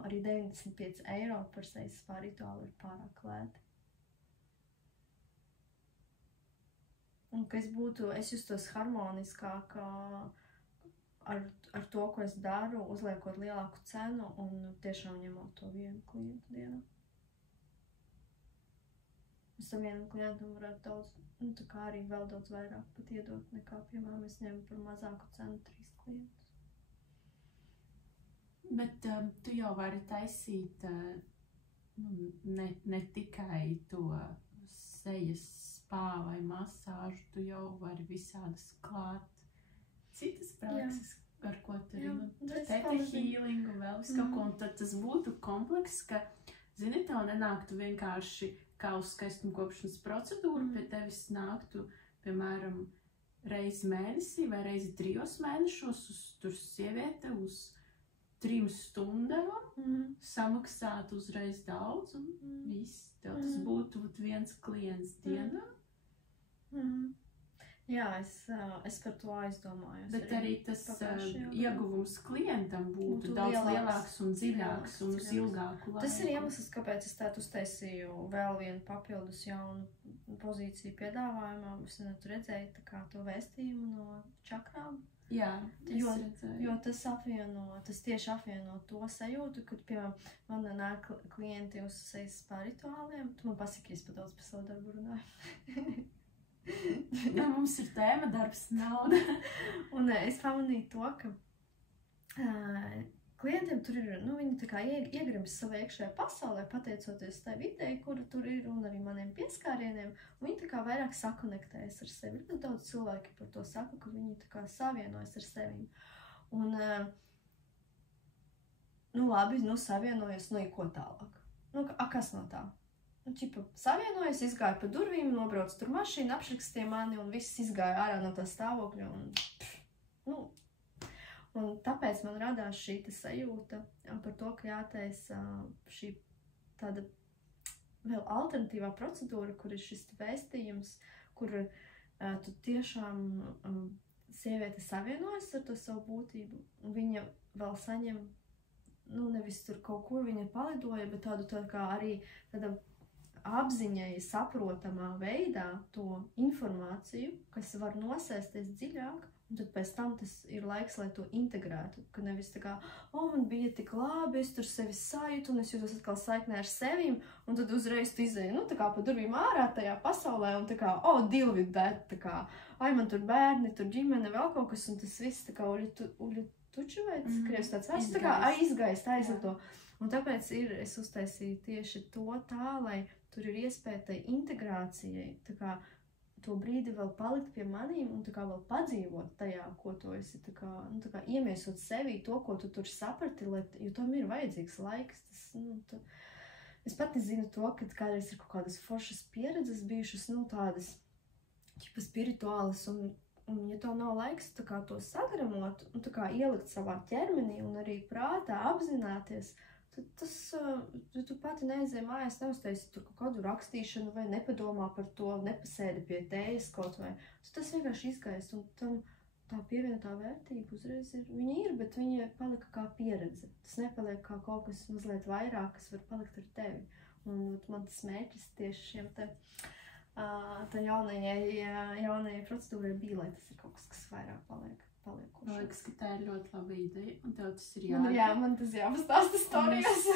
arī 95 eiro par sejas spā rituālu ir pārāk lēti. Un ka es justos harmoniskāk ar to, ko es daru, uzliekot lielāku cenu un tiešām ņemot to vienu klientu dienā. Es tam vienam klientam varētu daudz, tā kā arī vēl daudz vairāk pat iedot nekā, piemēram, es ņemu par mazāku cenu 3 klientus. Bet tu jau vari taisīt ne tikai to sejas spā vai masāžu, tu jau vari visādas klāt citas prakses, ar ko tu tēti healingu, vēl visu kaut ko, un tad tas būtu komplekss, ka, zini, tev nenāktu vienkārši kā uz skaistumkopšanas procedūru, pie tevis nāktu, piemēram, reizi mēnesī vai reizi 3 mēnešos uz tur sieviete uz 3 stundām, samaksāt uzreiz daudz, un viss, tev tas būtu viens klients dienā. Jā, es par to aizdomājos. Bet arī tas ieguvums klientam būtu daudz lielāks un dziļāks un uz ilgāku laiku. Tas ir iemesls, kāpēc es tādu uztaisīju vēl vienu papildus jaunu pozīciju piedāvājumā. Es tu redzēju tā kā to vēstījumu no čakrām. Jā, jo tas tieši apvieno to sajūtu, kad, piemēram, man nāk klienti uz sejas spā rituāliem. Tu man pasaki, es pat daudz par savu darbu runāju. Mums ir tēma darbs, nauda. Un es pamanīju to, ka klientiem tur ir, viņi tā kā iegrims savā iekšējā pasaulē, pateicoties tai videi, kura tur ir, un arī maniem pieskārieniem, un viņi tā kā vairāk sakonektējas ar sevi. Ir daudz cilvēki par to saka, ka viņi tā kā savienojas ar sevi. Un, labi, savienojas, ko tālāk? Kas no tā? Savienojas, izgāja pa durvīm, nobrauc tur mašīnu, apšrakstīja mani un viss izgāja ārā no tā stāvokļa. Un tāpēc man radās šī sajūta par to, ka jātaisa šī tāda vēl alternatīvā procedūra, kur ir šis vēstījums, kur tu tiešām sieviete savienojas ar to savu būtību. Viņa vēl saņem, nevis tur kaut kur viņa palidoja, bet tādu tā kā arī tāda apziņai saprotamā veidā to informāciju, kas var nosēsties dziļāk, un tad pēc tam tas ir laiks, lai to integrētu, ka nevis tā kā, man bija tik labi, es tur sevi sajūtu, un es jūtos atkal saiknē ar sevim, un tad uzreiz tu izēji, tā kā pa durvīm ārā tajā pasaulē, un tā kā, deal with that, tā kā, man tur bērni, tur ģimene, vēl kaut kas, un tas viss tā kā uļu tuču vai tas krievs tāds vairs, tā kā aizgaist ar to. Un tāpēc es uztaisīju tieši to tā, lai tur ir iespēja tai integrācijai, tā kā to brīdi vēl palikt pie manīm un tā kā vēl padzīvot tajā, ko tu esi, tā kā iemiesot sevī to, ko tu tur saprati, jo tam ir vajadzīgs laiks. Es pati zinu to, ka kādreiz ir kaut kādas foršas pieredzes bijušas, tādas spirituālas, un ja tev nav laiks tā kā to sagramot un tā kā ielikt savā ķermenī un arī prātā apzināties, tad tu pati neaizēji mājās, neuztaisi tur kaut kādu rakstīšanu vai nepadomā par to, nepasēdi pie tējas kaut vai. Tas vienkārši izgaist, un tam tā pievienotā vērtība uzreiz ir. Viņa ir, bet viņa palika kā pieredze. Tas nepaliek kā kaut kas mazliet vairāk, kas var palikt ar tevi. Un man tas mērķis tieši šiem tā jaunajai procedūrai bija, lai tas ir kaut kas, kas vairāk paliekoši. Man liekas, ka tā ir ļoti laba ideja, un tev tas ir jādara. Jā, man tas jāpastāsta storijas.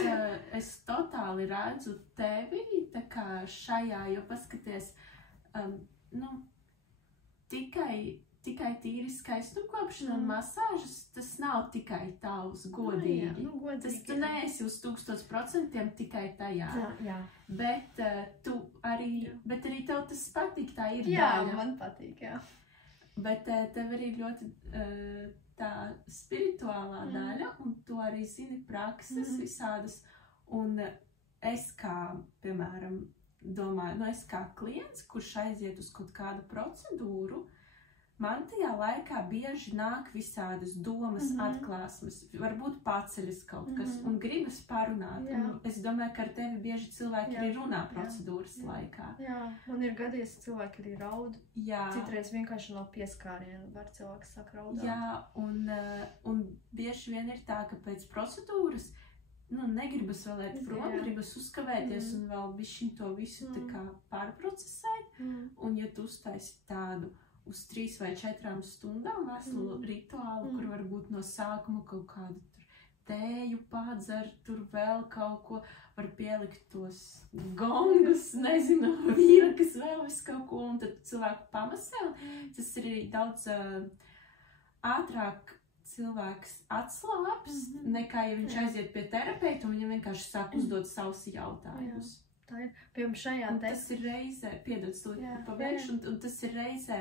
Es totāli redzu tevi tā kā šajā, jo paskaties, tikai tīri skaistumkopšana un masāžas, tas nav tikai tavs, godīgi. Godīgi. Tu neesi uz 1000% tikai tajā. Jā. Bet arī tev tas patīk, tā ir daļa. Jā, man patīk, jā. Bet tev arī ļoti tā spirituālā daļa, un tu arī zini prakses visādas. Un es kā, piemēram, domāju, es kā klients, kurš aiziet uz kaut kādu procedūru, man tajā laikā bieži nāk visādas domas, atklāsmes, varbūt paceļas kaut kas un gribas parunāt. Un es domāju, ka ar tevi bieži cilvēki arī runā procedūras laikā. Jā, man ir gadījies, cilvēki arī raud. Jā. Citreiz vienkārši no pieskāriena var cilvēks sāk raudāt. Jā, un bieži vien ir tā, ka pēc procedūras negribas vēl iet prom, gribas uzkavēties un vēl bišķiņ to visu tā kā pārprocesēt. Un ja tu uztaisi tādu uz 3 vai 4 stundām veselu rituālu, kur varbūt no sākuma kaut kādu tēju padzer, tur vēl kaut ko, var pielikt tos gongus, nezinu, viekas, vēl visu kaut ko, un tad cilvēku pamasē. Tas ir arī daudz ātrāk cilvēks atslāps, nekā ja viņš aiziet pie terapeita un viņam vienkārši sāk uzdot savus jautājumus. Tā ir, piemēram, šajā tas ir reizē, piedod, pabeigšu, un tas ir reizē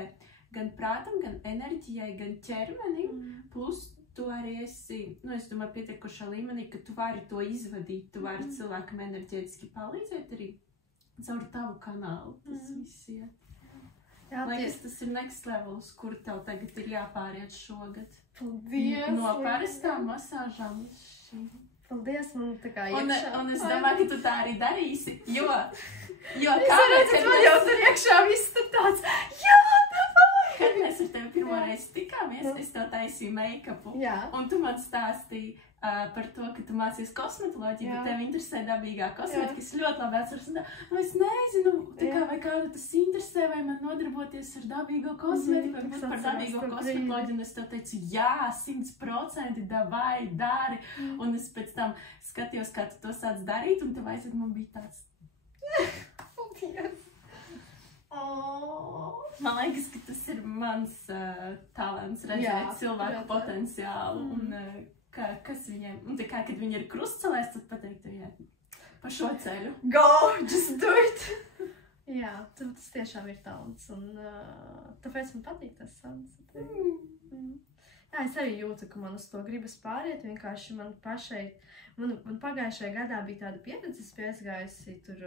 gan prātam, gan enerģijai, gan ķermenim, plus tu arī esi, es domāju, pietiekošā līmenī, ka tu vari to izvadīt, tu vari cilvēkam enerģētiski palīdzēt arī caur tavu kanālu. Tas viss iet. Liekas, tas ir next level, uz kur tev tagad ir jāpāriet šogad. Paldies! No parastām masāžām uz šī. Paldies, man tā kā iekšā. Un es domāju, ka tu tā arī darīsi, jo kāpēc, kad man jau tur iekšā viss tur tāds, kad mēs ar tevi pirmo reizi tikāmies, es tev taisīju make-upu, un tu man stāstīji par to, ka tu mācies kosmetoloģiju, bet tev interesē dabīgā kosmetika, es ļoti labi atceros, un es nezinu, vai kādu tas interesē, vai man nodarboties ar dabīgo kosmetiku, vai būt par dabīgo kosmetoloģiju, un es tev teicu, jā, 100% davai, dari, un es pēc tam skatījos, kā tu to sāc darīt, un tev aizved man bija tāds. Paldies! Man liekas, ka tas ir mans talants redzēt cilvēku potenciālu un kas viņiem, un tā kā, kad viņi ir krustcelēs, tad pateikt viņai pa šo ceļu. Go, just do it! Jā, tas tiešām ir talants un tāpēc man patīk tas talants. Jā, es arī jūtu, ka man uz to gribas pāriet, vienkārši man pašai, man pagājušajā gadā bija tāda pieredze, es piesgājusi tur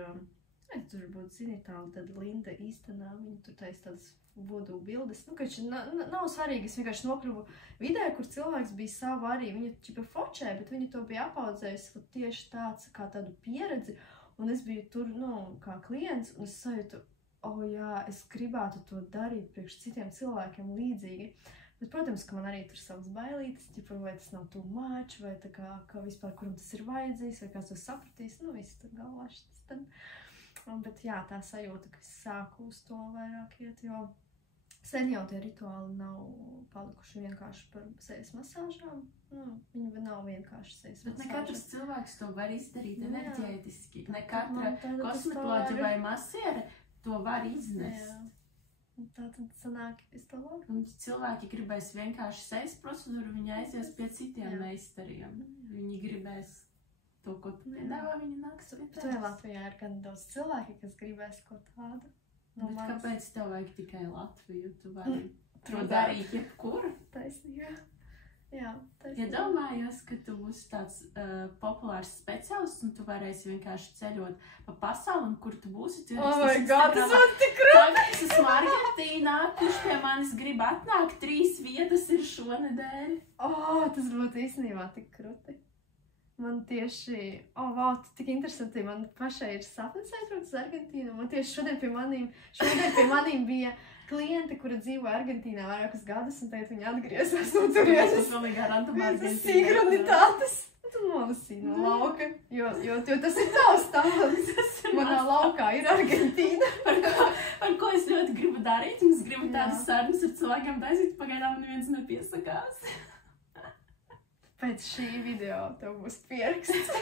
būtu zini tāda Linda īstenā, viņa tur taisa tādas voodoo bildes. Kač nav svarīgi, es vienkārši nokļuvu vidē, kur cilvēks bija savu arī, viņa čipa fočē, bet viņa to bija apaudzējusi tieši tāds, kā tādu pieredzi, un es biju tur, kā klients, un es sajūtu, jā, es gribētu to darīt priekš citiem cilvēkiem līdzīgi. Bet, protams, ka man arī tur savas bailītes, vai tas nav too much, vai tā kā vispār, kuram tas ir vajadzīgs, vai kāds to sapratīs, viss tur galvā šis tad. Bet jā, tā sajūta, ka es sāku uz to vairāk iet, jo sen jau tie rituāli nav palikuši vienkārši par sejas masāžām. Viņi nav vienkārši sejas masāžām. Bet ne katrs cilvēks to var izdarīt enerģētiski. Ne katra kosmetoloģa vai masiere to var iznest. Jā. Tā tad sanāk, es to varu. Un cilvēki gribēs vienkārši sejas procedūru, viņi aizies pie citiem meistariem. Viņi gribēs to, ko tu piedāvā, viņi nāks pie tevis. Latvijā ir gan daudz cilvēki, kas gribēs ko tādu. Bet kāpēc tev vajag tikai Latviju? Tu vari to darīt jebkur? Taisnība. Jā, taisnība. Iedomājos, ka tu būsi tāds populārs speciālists un tu varēsi vienkārši ceļot pa pasauli un kur tu būsi. Oh my God, tas man tik krūti! Es esmu Argentīnā, kurš pie manis grib atnākt, 3 vietas ir šonedēļ. Tas būtu īstenībā tik krūti. Man tieši, wow, tik interesanti, man pašai ir sapnis aizbraukt uz Argentīnu. Man tieši šodien pie manīm bija kliente, kura dzīvo Argentīnā vairākus gadus, un tagad viņa atgriezās no turienes. Tas pilnīgā random Argentīnā. Sinkronitātes. Tu nolasīji no lauka, jo tas ir tavs talants. Manā laukā ir Argentīna. Par ko es ļoti gribu darīt, un es gribu tādas sarunas ar cilvēkiem taisīt, pagaidām neviens nepiesakās. Pēc šī video tev būs pieraksts.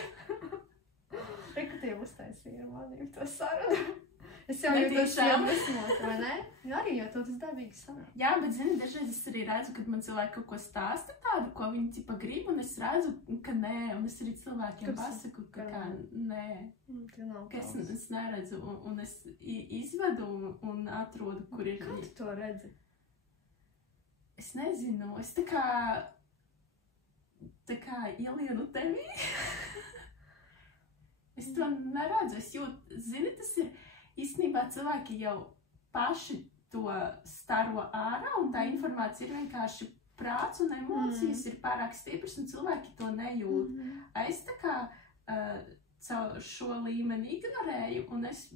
Rekutiem uztaisīja ar manīm to sarunu. Es jau jūtos iedvesmota, vai ne? Arī jau to tas dabīgi sanāk. Jā, bet zini, dažreiz es arī redzu, kad man cilvēki kaut ko stāsta tādu, ko viņi tipa grib, un es redzu, ka nē, un es arī cilvēkiem pasaku, ka nē. Ka es neredzu, un es izvedu un atrodu, kur ir. Kā tu to redzi? Es nezinu, es tā kā ielienu tevī. Es to neredzu, es jūtu, zini, tas ir īstenībā cilvēki jau paši to staro ārā, un tā informācija ir vienkārši prāts un emocijas ir pārāk stipras, un cilvēki to nejūt. Es tā kā caur šo līmeni ignorēju, un es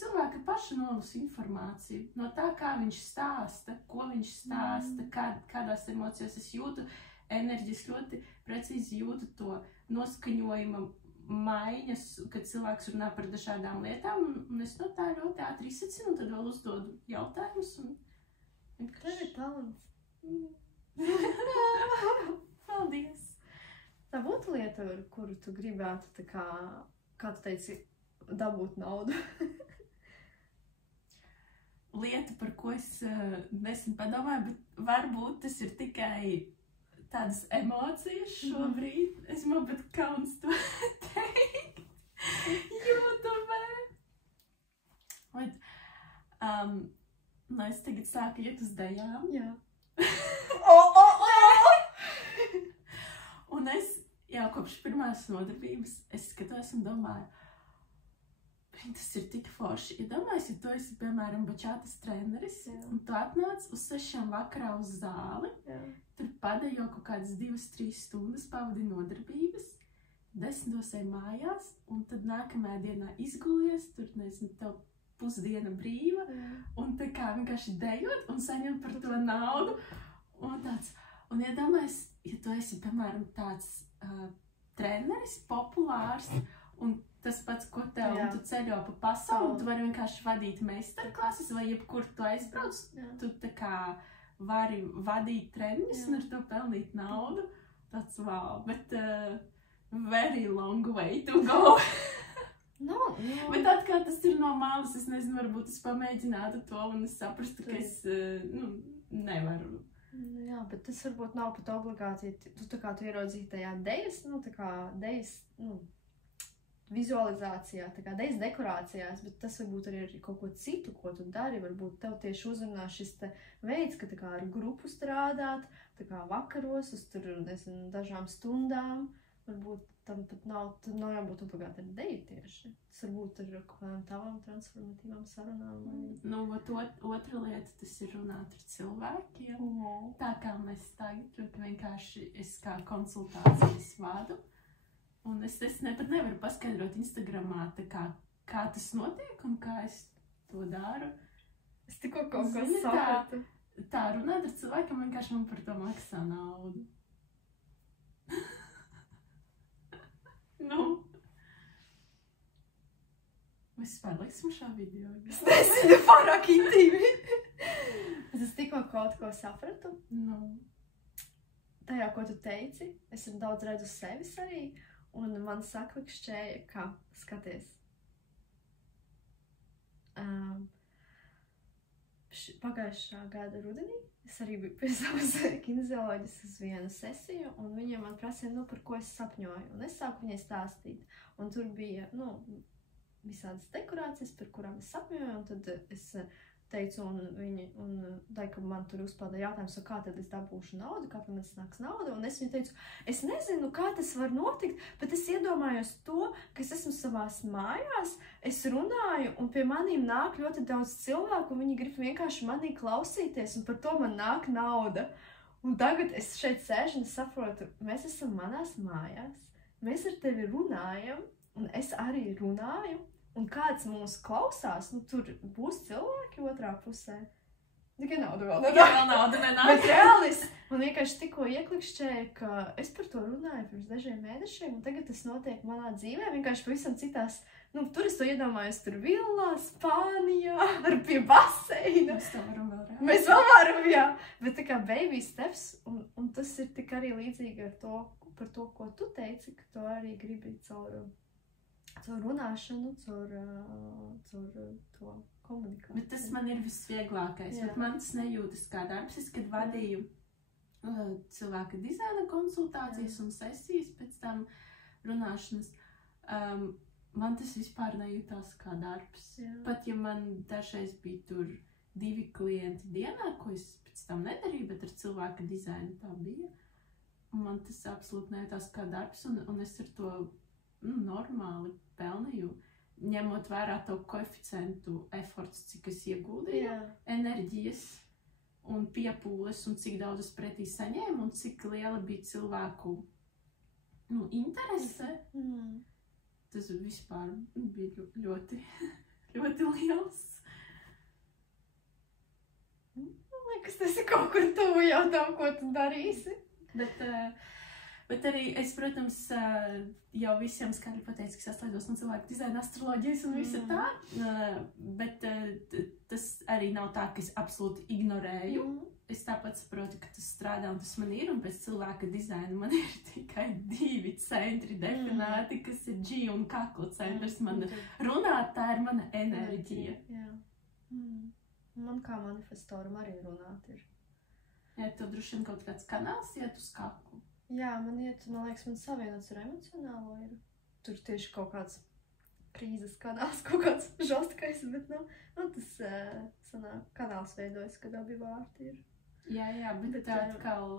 cilvēka paša nolasu informāciju. No tā, kā viņš stāsta, ko viņš stāsta, kādās emocijās es jūtu enerģijas, ļoti precīzi jūtu to noskaņojuma maiņas, kad cilvēks runā par dažādām lietām, un es no tā ļoti ātri izsacinu, un tad vēl uzdodu jautājumus. Tev ir talants. Paldies! Tā būtu lieta, ar kuru tu gribētu, tā kā tu teici, dabūt naudu. Lieta, par ko es nesen padomāju, bet varbūt tas ir tikai tādas emocijas šobrīd. Es man pat kauns to teikt. YouTube. Es tagad sāku iet uz dejām. Jā. Un es jau kopš pirmās nodarbības es skatos un domāju, tas ir tik forši. Ja domājies, ja tu esi, piemēram, bačātas treneris, un tu atnāc uz 6 vakarā uz zāli, tur padejo kaut kādas 2-3 stundas pavadi nodarbības, 10 ej mājās, un tad nākamajā dienā izgulies, tur, nezinu, tev pusdiena brīva, un tā kā vienkārši dejot un saņem par to naudu, un tāds. Un ja domājies, ja tu esi, piemēram, tāds treneris, populārs, un tas pats, ko tev, un tu ceļo pa pasauli, tu vari vienkārši vadīt meistarklases, vai jebkur tu aizbrauc, tu tā kā vari vadīt treniņus un ar to pelnīt naudu. Tāds wow, bet very long way to go. Bet atkal tas ir no malas, es nezinu, varbūt es pamēģinātu to un es saprastu, ka es nevaru. Jā, bet tas varbūt nav pat obligāti, tu ierodzīji tajā dejas, vizualizācijā, tā kā dejas dekorācijās, bet tas varbūt arī ir kaut ko citu, ko tu dari, varbūt tev tieši uzrunā šis te veids, ka tā kā ar grupu strādāt, tā kā vakaros, uz tur, nezinu, dažām stundām, varbūt tam pat nav jābūt obligāti ar deju tieši. Tas varbūt ir kaut kādām tavām transformatīvām sarunām. Otra lieta, tas ir runāt ar cilvēkiem. Tā kā mēs tagad vienkārši es kā konsultācijas vadu. Un es pat nevaru paskaidrot Instagramā, kā tas notiek un kā es to daru. Es tikko kaut ko sapratu. Tā runāt ar cilvēkiem vienkārši man par to maksā naudu. Mēs spēlēksim šā video. Es nezinu, pārāk intīmi. Es tikko kaut ko sapratu. Tajā, ko tu teici, es daudz redzu sevis arī. Un man saklikšķēja, ka, skaties, pagājušā gada rudenī es arī biju pie savas kinezioloģijas uz vienu sesiju, un viņa man prasīja, par ko es sapņoju. Un es sāku viņai stāstīt. Un tur bija, visādas dekorācijas, par kurām es sapņoju, un tad es teicu, un ka man tur uzpilda jautājums, kā tad es dabūšu naudu, kā man nāks nauda, un es viņai teicu, es nezinu, kā tas var notikt, bet es iedomājos to, ka es esmu savās mājās, es runāju, un pie manīm nāk ļoti daudz cilvēku, un viņi grib vienkārši manī klausīties, un par to man nāk nauda. Un tagad es šeit sēžu un saprotu, mēs esam manās mājās, mēs ar tevi runājam, un es arī runāju, un kāds mūs klausās, tur būs cilvēki otrā pusē. Tikai nauda vēl nenāk. Jā, nauda nenāk. Bet reālis, man vienkārši tikko ieklikšķēja, ka es par to runāju pirms dažiem mēnešiem, un tagad tas notiek manā dzīvē, vienkārši pavisam citās, tur es to iedomājos, tur villā, Spānijā, ar pie baseina. Mēs to varam vēl rādīt. Mēs vēl varam, jā. Bet tā kā baby steps, un tas ir tik arī līdzīgi ar to, par to, ko tu teici, ka tu arī gribi caur runāšanu, caur to komunikāciju. Bet tas man ir visvieglākais, bet man tas nejūtas kā darbs. Es, kad vadīju cilvēka dizaina konsultācijas un sesijas pēc tam runāšanas, man tas vispār nejūtās kā darbs. Pat ja man dažreiz bija tur 2 klienti dienā, ko es pēc tam nedarīju, bet ar cilvēka dizainu tā bija. Man tas absolūti nejūtās kā darbs, un es ar to normāli pelnīju ņemot vērā to koeficientu efforts, cik es ieguldīju, enerģijas un piepūles, un cik daudz es pretī saņēmu, un cik liela bija cilvēku interese. Tas vispār bija ļoti, ļoti liels. Liekas, tas ir kaut kur tuvu jau tam, ko tu darīsi. Bet arī es, protams, jau visiem skaļi pateicu, ka es atlaidos no cilvēku dizaina astroloģijas un visa tā, bet tas arī nav tā, ka es absolūti ignorēju. Es tāpat saprotu, ka tas strādā un tas man ir, un pēc cilvēka dizaina man ir tikai 2 centri definēti, kas ir G un kakla centrs. Man runāt, tā ir mana enerģija. Man kā manifestoram arī runāt ir. Jā, tev droši vien kaut kāds kanāls iet uz kaklu. Jā, man liekas, man savienots ar emocionālo ir. Tur tieši kaut kāds krīzes kanāls, kaut kāds žostkais, bet, tas kanāls veidojas, kad abi vārti ir. Jā, bet atkal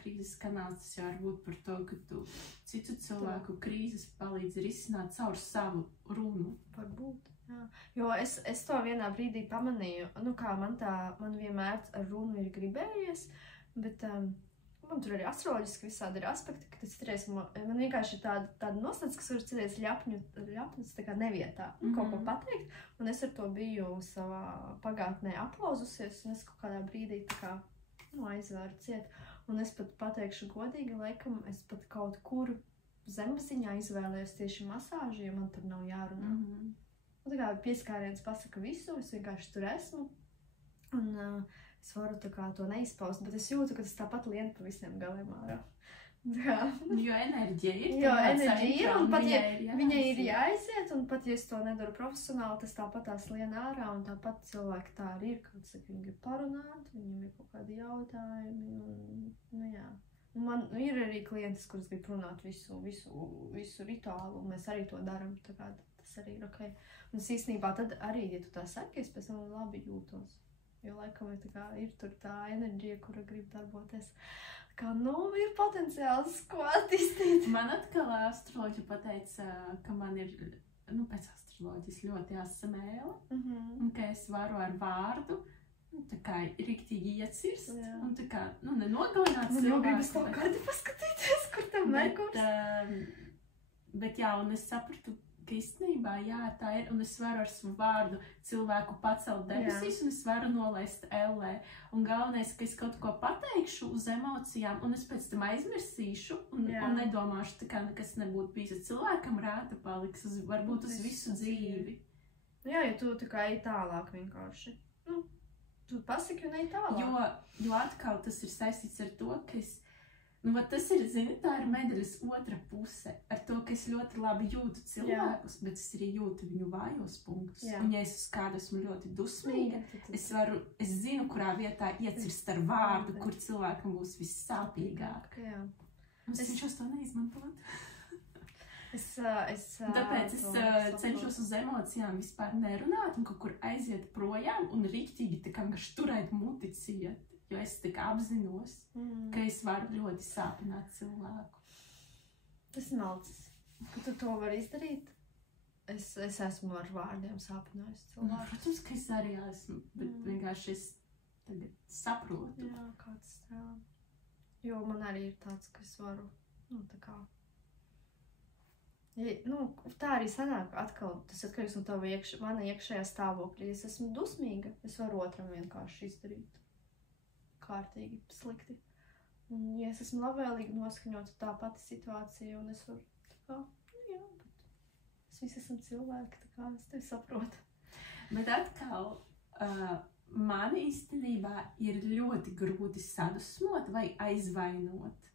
krīzes kanāls tas jau var būt par to, ka tu citu cilvēku krīzes palīdzi risināt caur savu runu. Varbūt. Jā. Jo es to vienā brīdī pamanīju, kā man vienmēr ar runu ir gribējies, bet man tur arī astroloģiski visādi ir aspekti, ka tas citreiz man vienkārši ir tāda nostāds, kas var citreiz ļapņus tā kā nevietā kaut ko pateikt, un es ar to biju savā pagātnē aplauzusies, un es kaut kādā brīdī tā kā aizvēru ciet, un es pat pateikšu godīgi, laikam, es pat kaut kur zemapziņā izvēlējos tieši masāžu, ja man tur nav jārunā. Tā kā pieskāriens pasaka visu, es vienkārši tur esmu, un es varu tā kā to neizpaust, bet es jūtu, ka tas tāpat lien pa visiem galiem ārā. Jo enerģija ir. Jo enerģija ir, un pat ja viņai ir jāaiziet, un pat ja es to nedaru profesionāli, tas tāpat tās lien ārā, un tāpat cilvēki tā arī ir, kad viņi grib parunāt, viņiem ir kaut kādi jautājumi, un jā. Man ir arī klientis, kuras grib runāt visu rituālu, un mēs arī to daram, tā kā tas arī ir ok. Un es īstenībā tad arī, ja tu tā saki, es pēc tam labi jūtos. Jo laikam ir tur tā enerģija, kura grib darboties. Kā, ir potenciāls, ko attīstīt. Man atkal astroloģija pateica, ka man ir, pēc astroloģijas ļoti jāsamēla, un ka es varu ar vārdu, tā kā riktīgi iecirst, un tā kā, nenogalināt cilvēku. Man jau gribas to kādi paskatīties, kur tam Merkurs. Bet jā, un es sapratu, ka īstenībā, jā, tā ir, un es varu ar savu vārdu cilvēku pacelt debesīs, un es varu nolaist ellē. Un galvenais, ka es kaut ko pateikšu uz emocijām, un es pēc tam aizmirsīšu, un nedomāšu, tā kā nekas nebūtu bijis. Cilvēkam rāta paliks, varbūt uz visu dzīvi. Jā, ja tu tā kā ej tālāk vienkārši. Tu pasaki un ej tālāk. Jo atkal tas ir saistīts ar to, ka es tas ir, tā ir medaļas otra puse, ar to, ka es ļoti labi jūtu cilvēkus, bet es arī jūtu viņu vājos punktus. Un ja es uz kādu esmu ļoti dusmīga, es zinu, kurā vietā iecirst ar vārdu, kur cilvēkam būs vissāpīgāk. Es cenšos to neizmantot. Tāpēc es cenšos uz emocijām vispār nerunāt un kaut kur aiziet projām un riktīgi tā kā turēt muti ciet. Jo es tā kā apzinos, ka es varu ļoti sāpināt cilvēku. Tas malcis, ka tu to vari izdarīt. Es esmu ar vārdiem sāpinājusi cilvēku. Protams, ka es arī esmu, bet vienkārši es tagad saprotu. Jā, kāds strādā. Jo man arī ir tāds, ka es varu, tā kā... tā arī sanāk atkal, tas atkarīgs no mana iekšējā stāvokļa. Ja es esmu dusmīga, es varu otram vienkārši izdarīt. Kārtīgi slikti. Un, ja es esmu labvēlīgi noskaņota, tā pati situācija, un es varu, bet mēs visi esam cilvēki, tā kā es tevi saprotu. Bet atkal, man īstenībā ir ļoti grūti sadusmot vai aizvainot.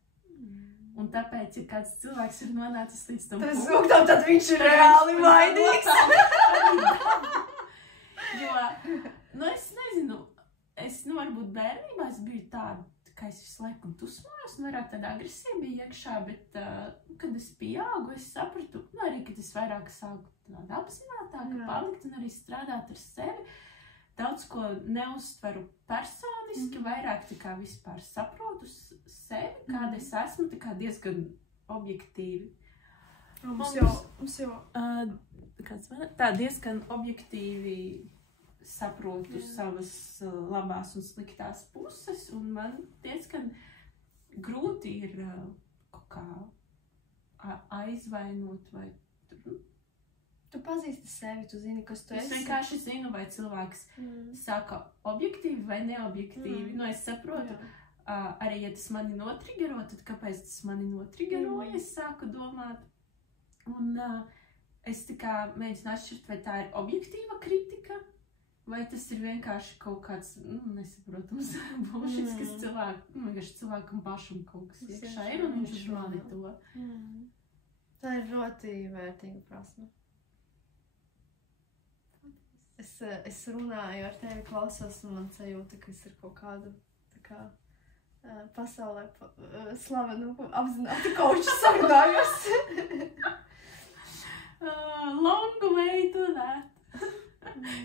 Un tāpēc, ja kāds cilvēks ir nonācis līdz tam punktam, tad viņš ir reāli vainīgs. Jo, es nezinu, varbūt bērnībā es biju tāda, ka es visu laiku dusmojos, un vairāk tāda agresija bija iekšā, bet, kad es pieaugu, es sapratu, arī, kad es vairāk sāku tāda apzinātāka palikt un arī strādāt ar sevi, daudz ko neuztveru personiski, vairāk tā kā vispār saprotu sevi, kāda es esmu, tā kā diezgan objektīvi. Mums jau... tā diezgan objektīvi saprotu savas labās un sliktās puses, un man diezgan grūti ir kaut kā aizvainot vai... Tu pazīsti sevi, tu zini, kas tu esi. Es vienkārši zinu, vai cilvēks saka objektīvi vai neobjektīvi. Nu, es saprotu, arī, ja tas mani notrigero, tad kāpēc tas mani notrigero, es sāku domāt. Un es tā kā mēģinu atšķirt, vai tā ir objektīva kritika, vai tas ir vienkārši kaut kāds, nesaprotams, bullshits, kas cilvēkam pašam kaut kas iekšā ir, un viņš uzmani to. Tā ir ļoti vērtīga prasme. Es runāju ar tevi, klausos, un man sajūta, ka es ar kaut kādu tā kā, pasaulē slavenu apzinātu koču sarunājos. Long way to that.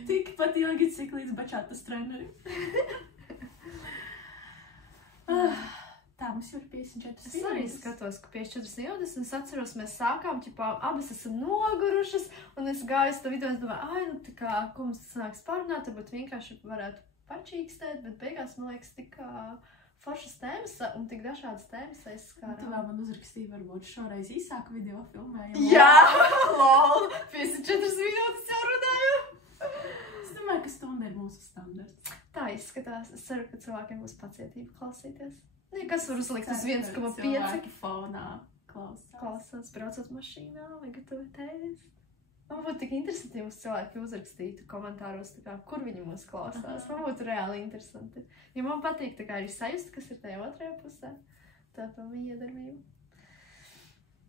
Tikpat ilgi, cik līdz bačātas trenerim. Tā, mums jau ir 54 Es arī skatos, ka 54 minūtes, un es atceros, mēs sākām, abas esam nogurušas, un es gāju uz to video, un es domāju, nu tā kā, ko mums tas nāks parunāt, varbūt vienkārši varētu pačīkstēt, bet beigās, man liekas, tik foršas tēmas un tik dažādas tēmas aizskārām. Tu vēl man uzrakstīji, varbūt šoreiz īsāku video filmējumu. Jā, lol, 54 minūtes jau runāju. Es domāju, ka stunda ir mūsu standarts. Tā izskatās. Es ceru, ka cilvēkiem būs pacietība klausīties. Kas var uzlikt uz 1,5? Cilvēki fonā klausās, braucot mašīnā, vai gatavo tēst. Man būtu tik interesanti, ja mums cilvēki uzrakstītu komentāros, tā kā, kur viņi mūs klausās. Man būtu reāli interesanti. Ja man patīk, tā kā arī sajust, kas ir tajā otrajā pusē, tā pa viņa iedarbību.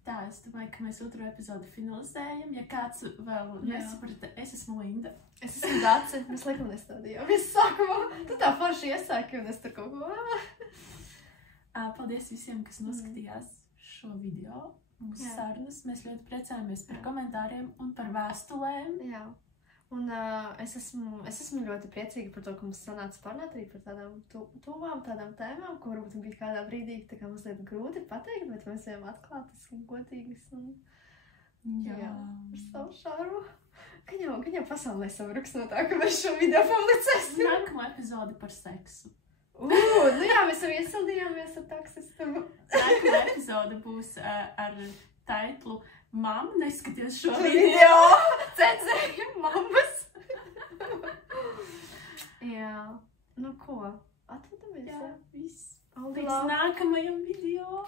Tā, es domāju, ka mēs otro epizodu finalizējam. Ja kāds vēl nesaprata, es esmu Linda. Es esmu Dace, mēs laikam nestādījām. Es sākumā, tu tā forši iesāki, un es tur kaut ko... Paldies visiem, kas noskatījās šo video, mūsu sarunas. Mēs ļoti priecājamies par komentāriem un par vēstulēm. Jā. Un es esmu ļoti priecīga par to, ka mums sanāca parunāt arī par tādām tuvām, tādām tēmām, ko varbūt bija kādā brīdī tā kā mazliet grūti pateikt, bet mēs bijām atklātas un godīgas un ar savu šarmu. Gan jau pasaulē savraks no tā, ka mēs šo video publicēsim. Nākamā epizode par seksu. Nu jā, mēs jau iesildījāmies ar taksistu. Nākamā epizode būs ar taitlu Mamma, neskaties šo video! Cenzējam mammas! Jā. Nu ko? Atvadamies, jā? Viss. Līdz nākamajam video!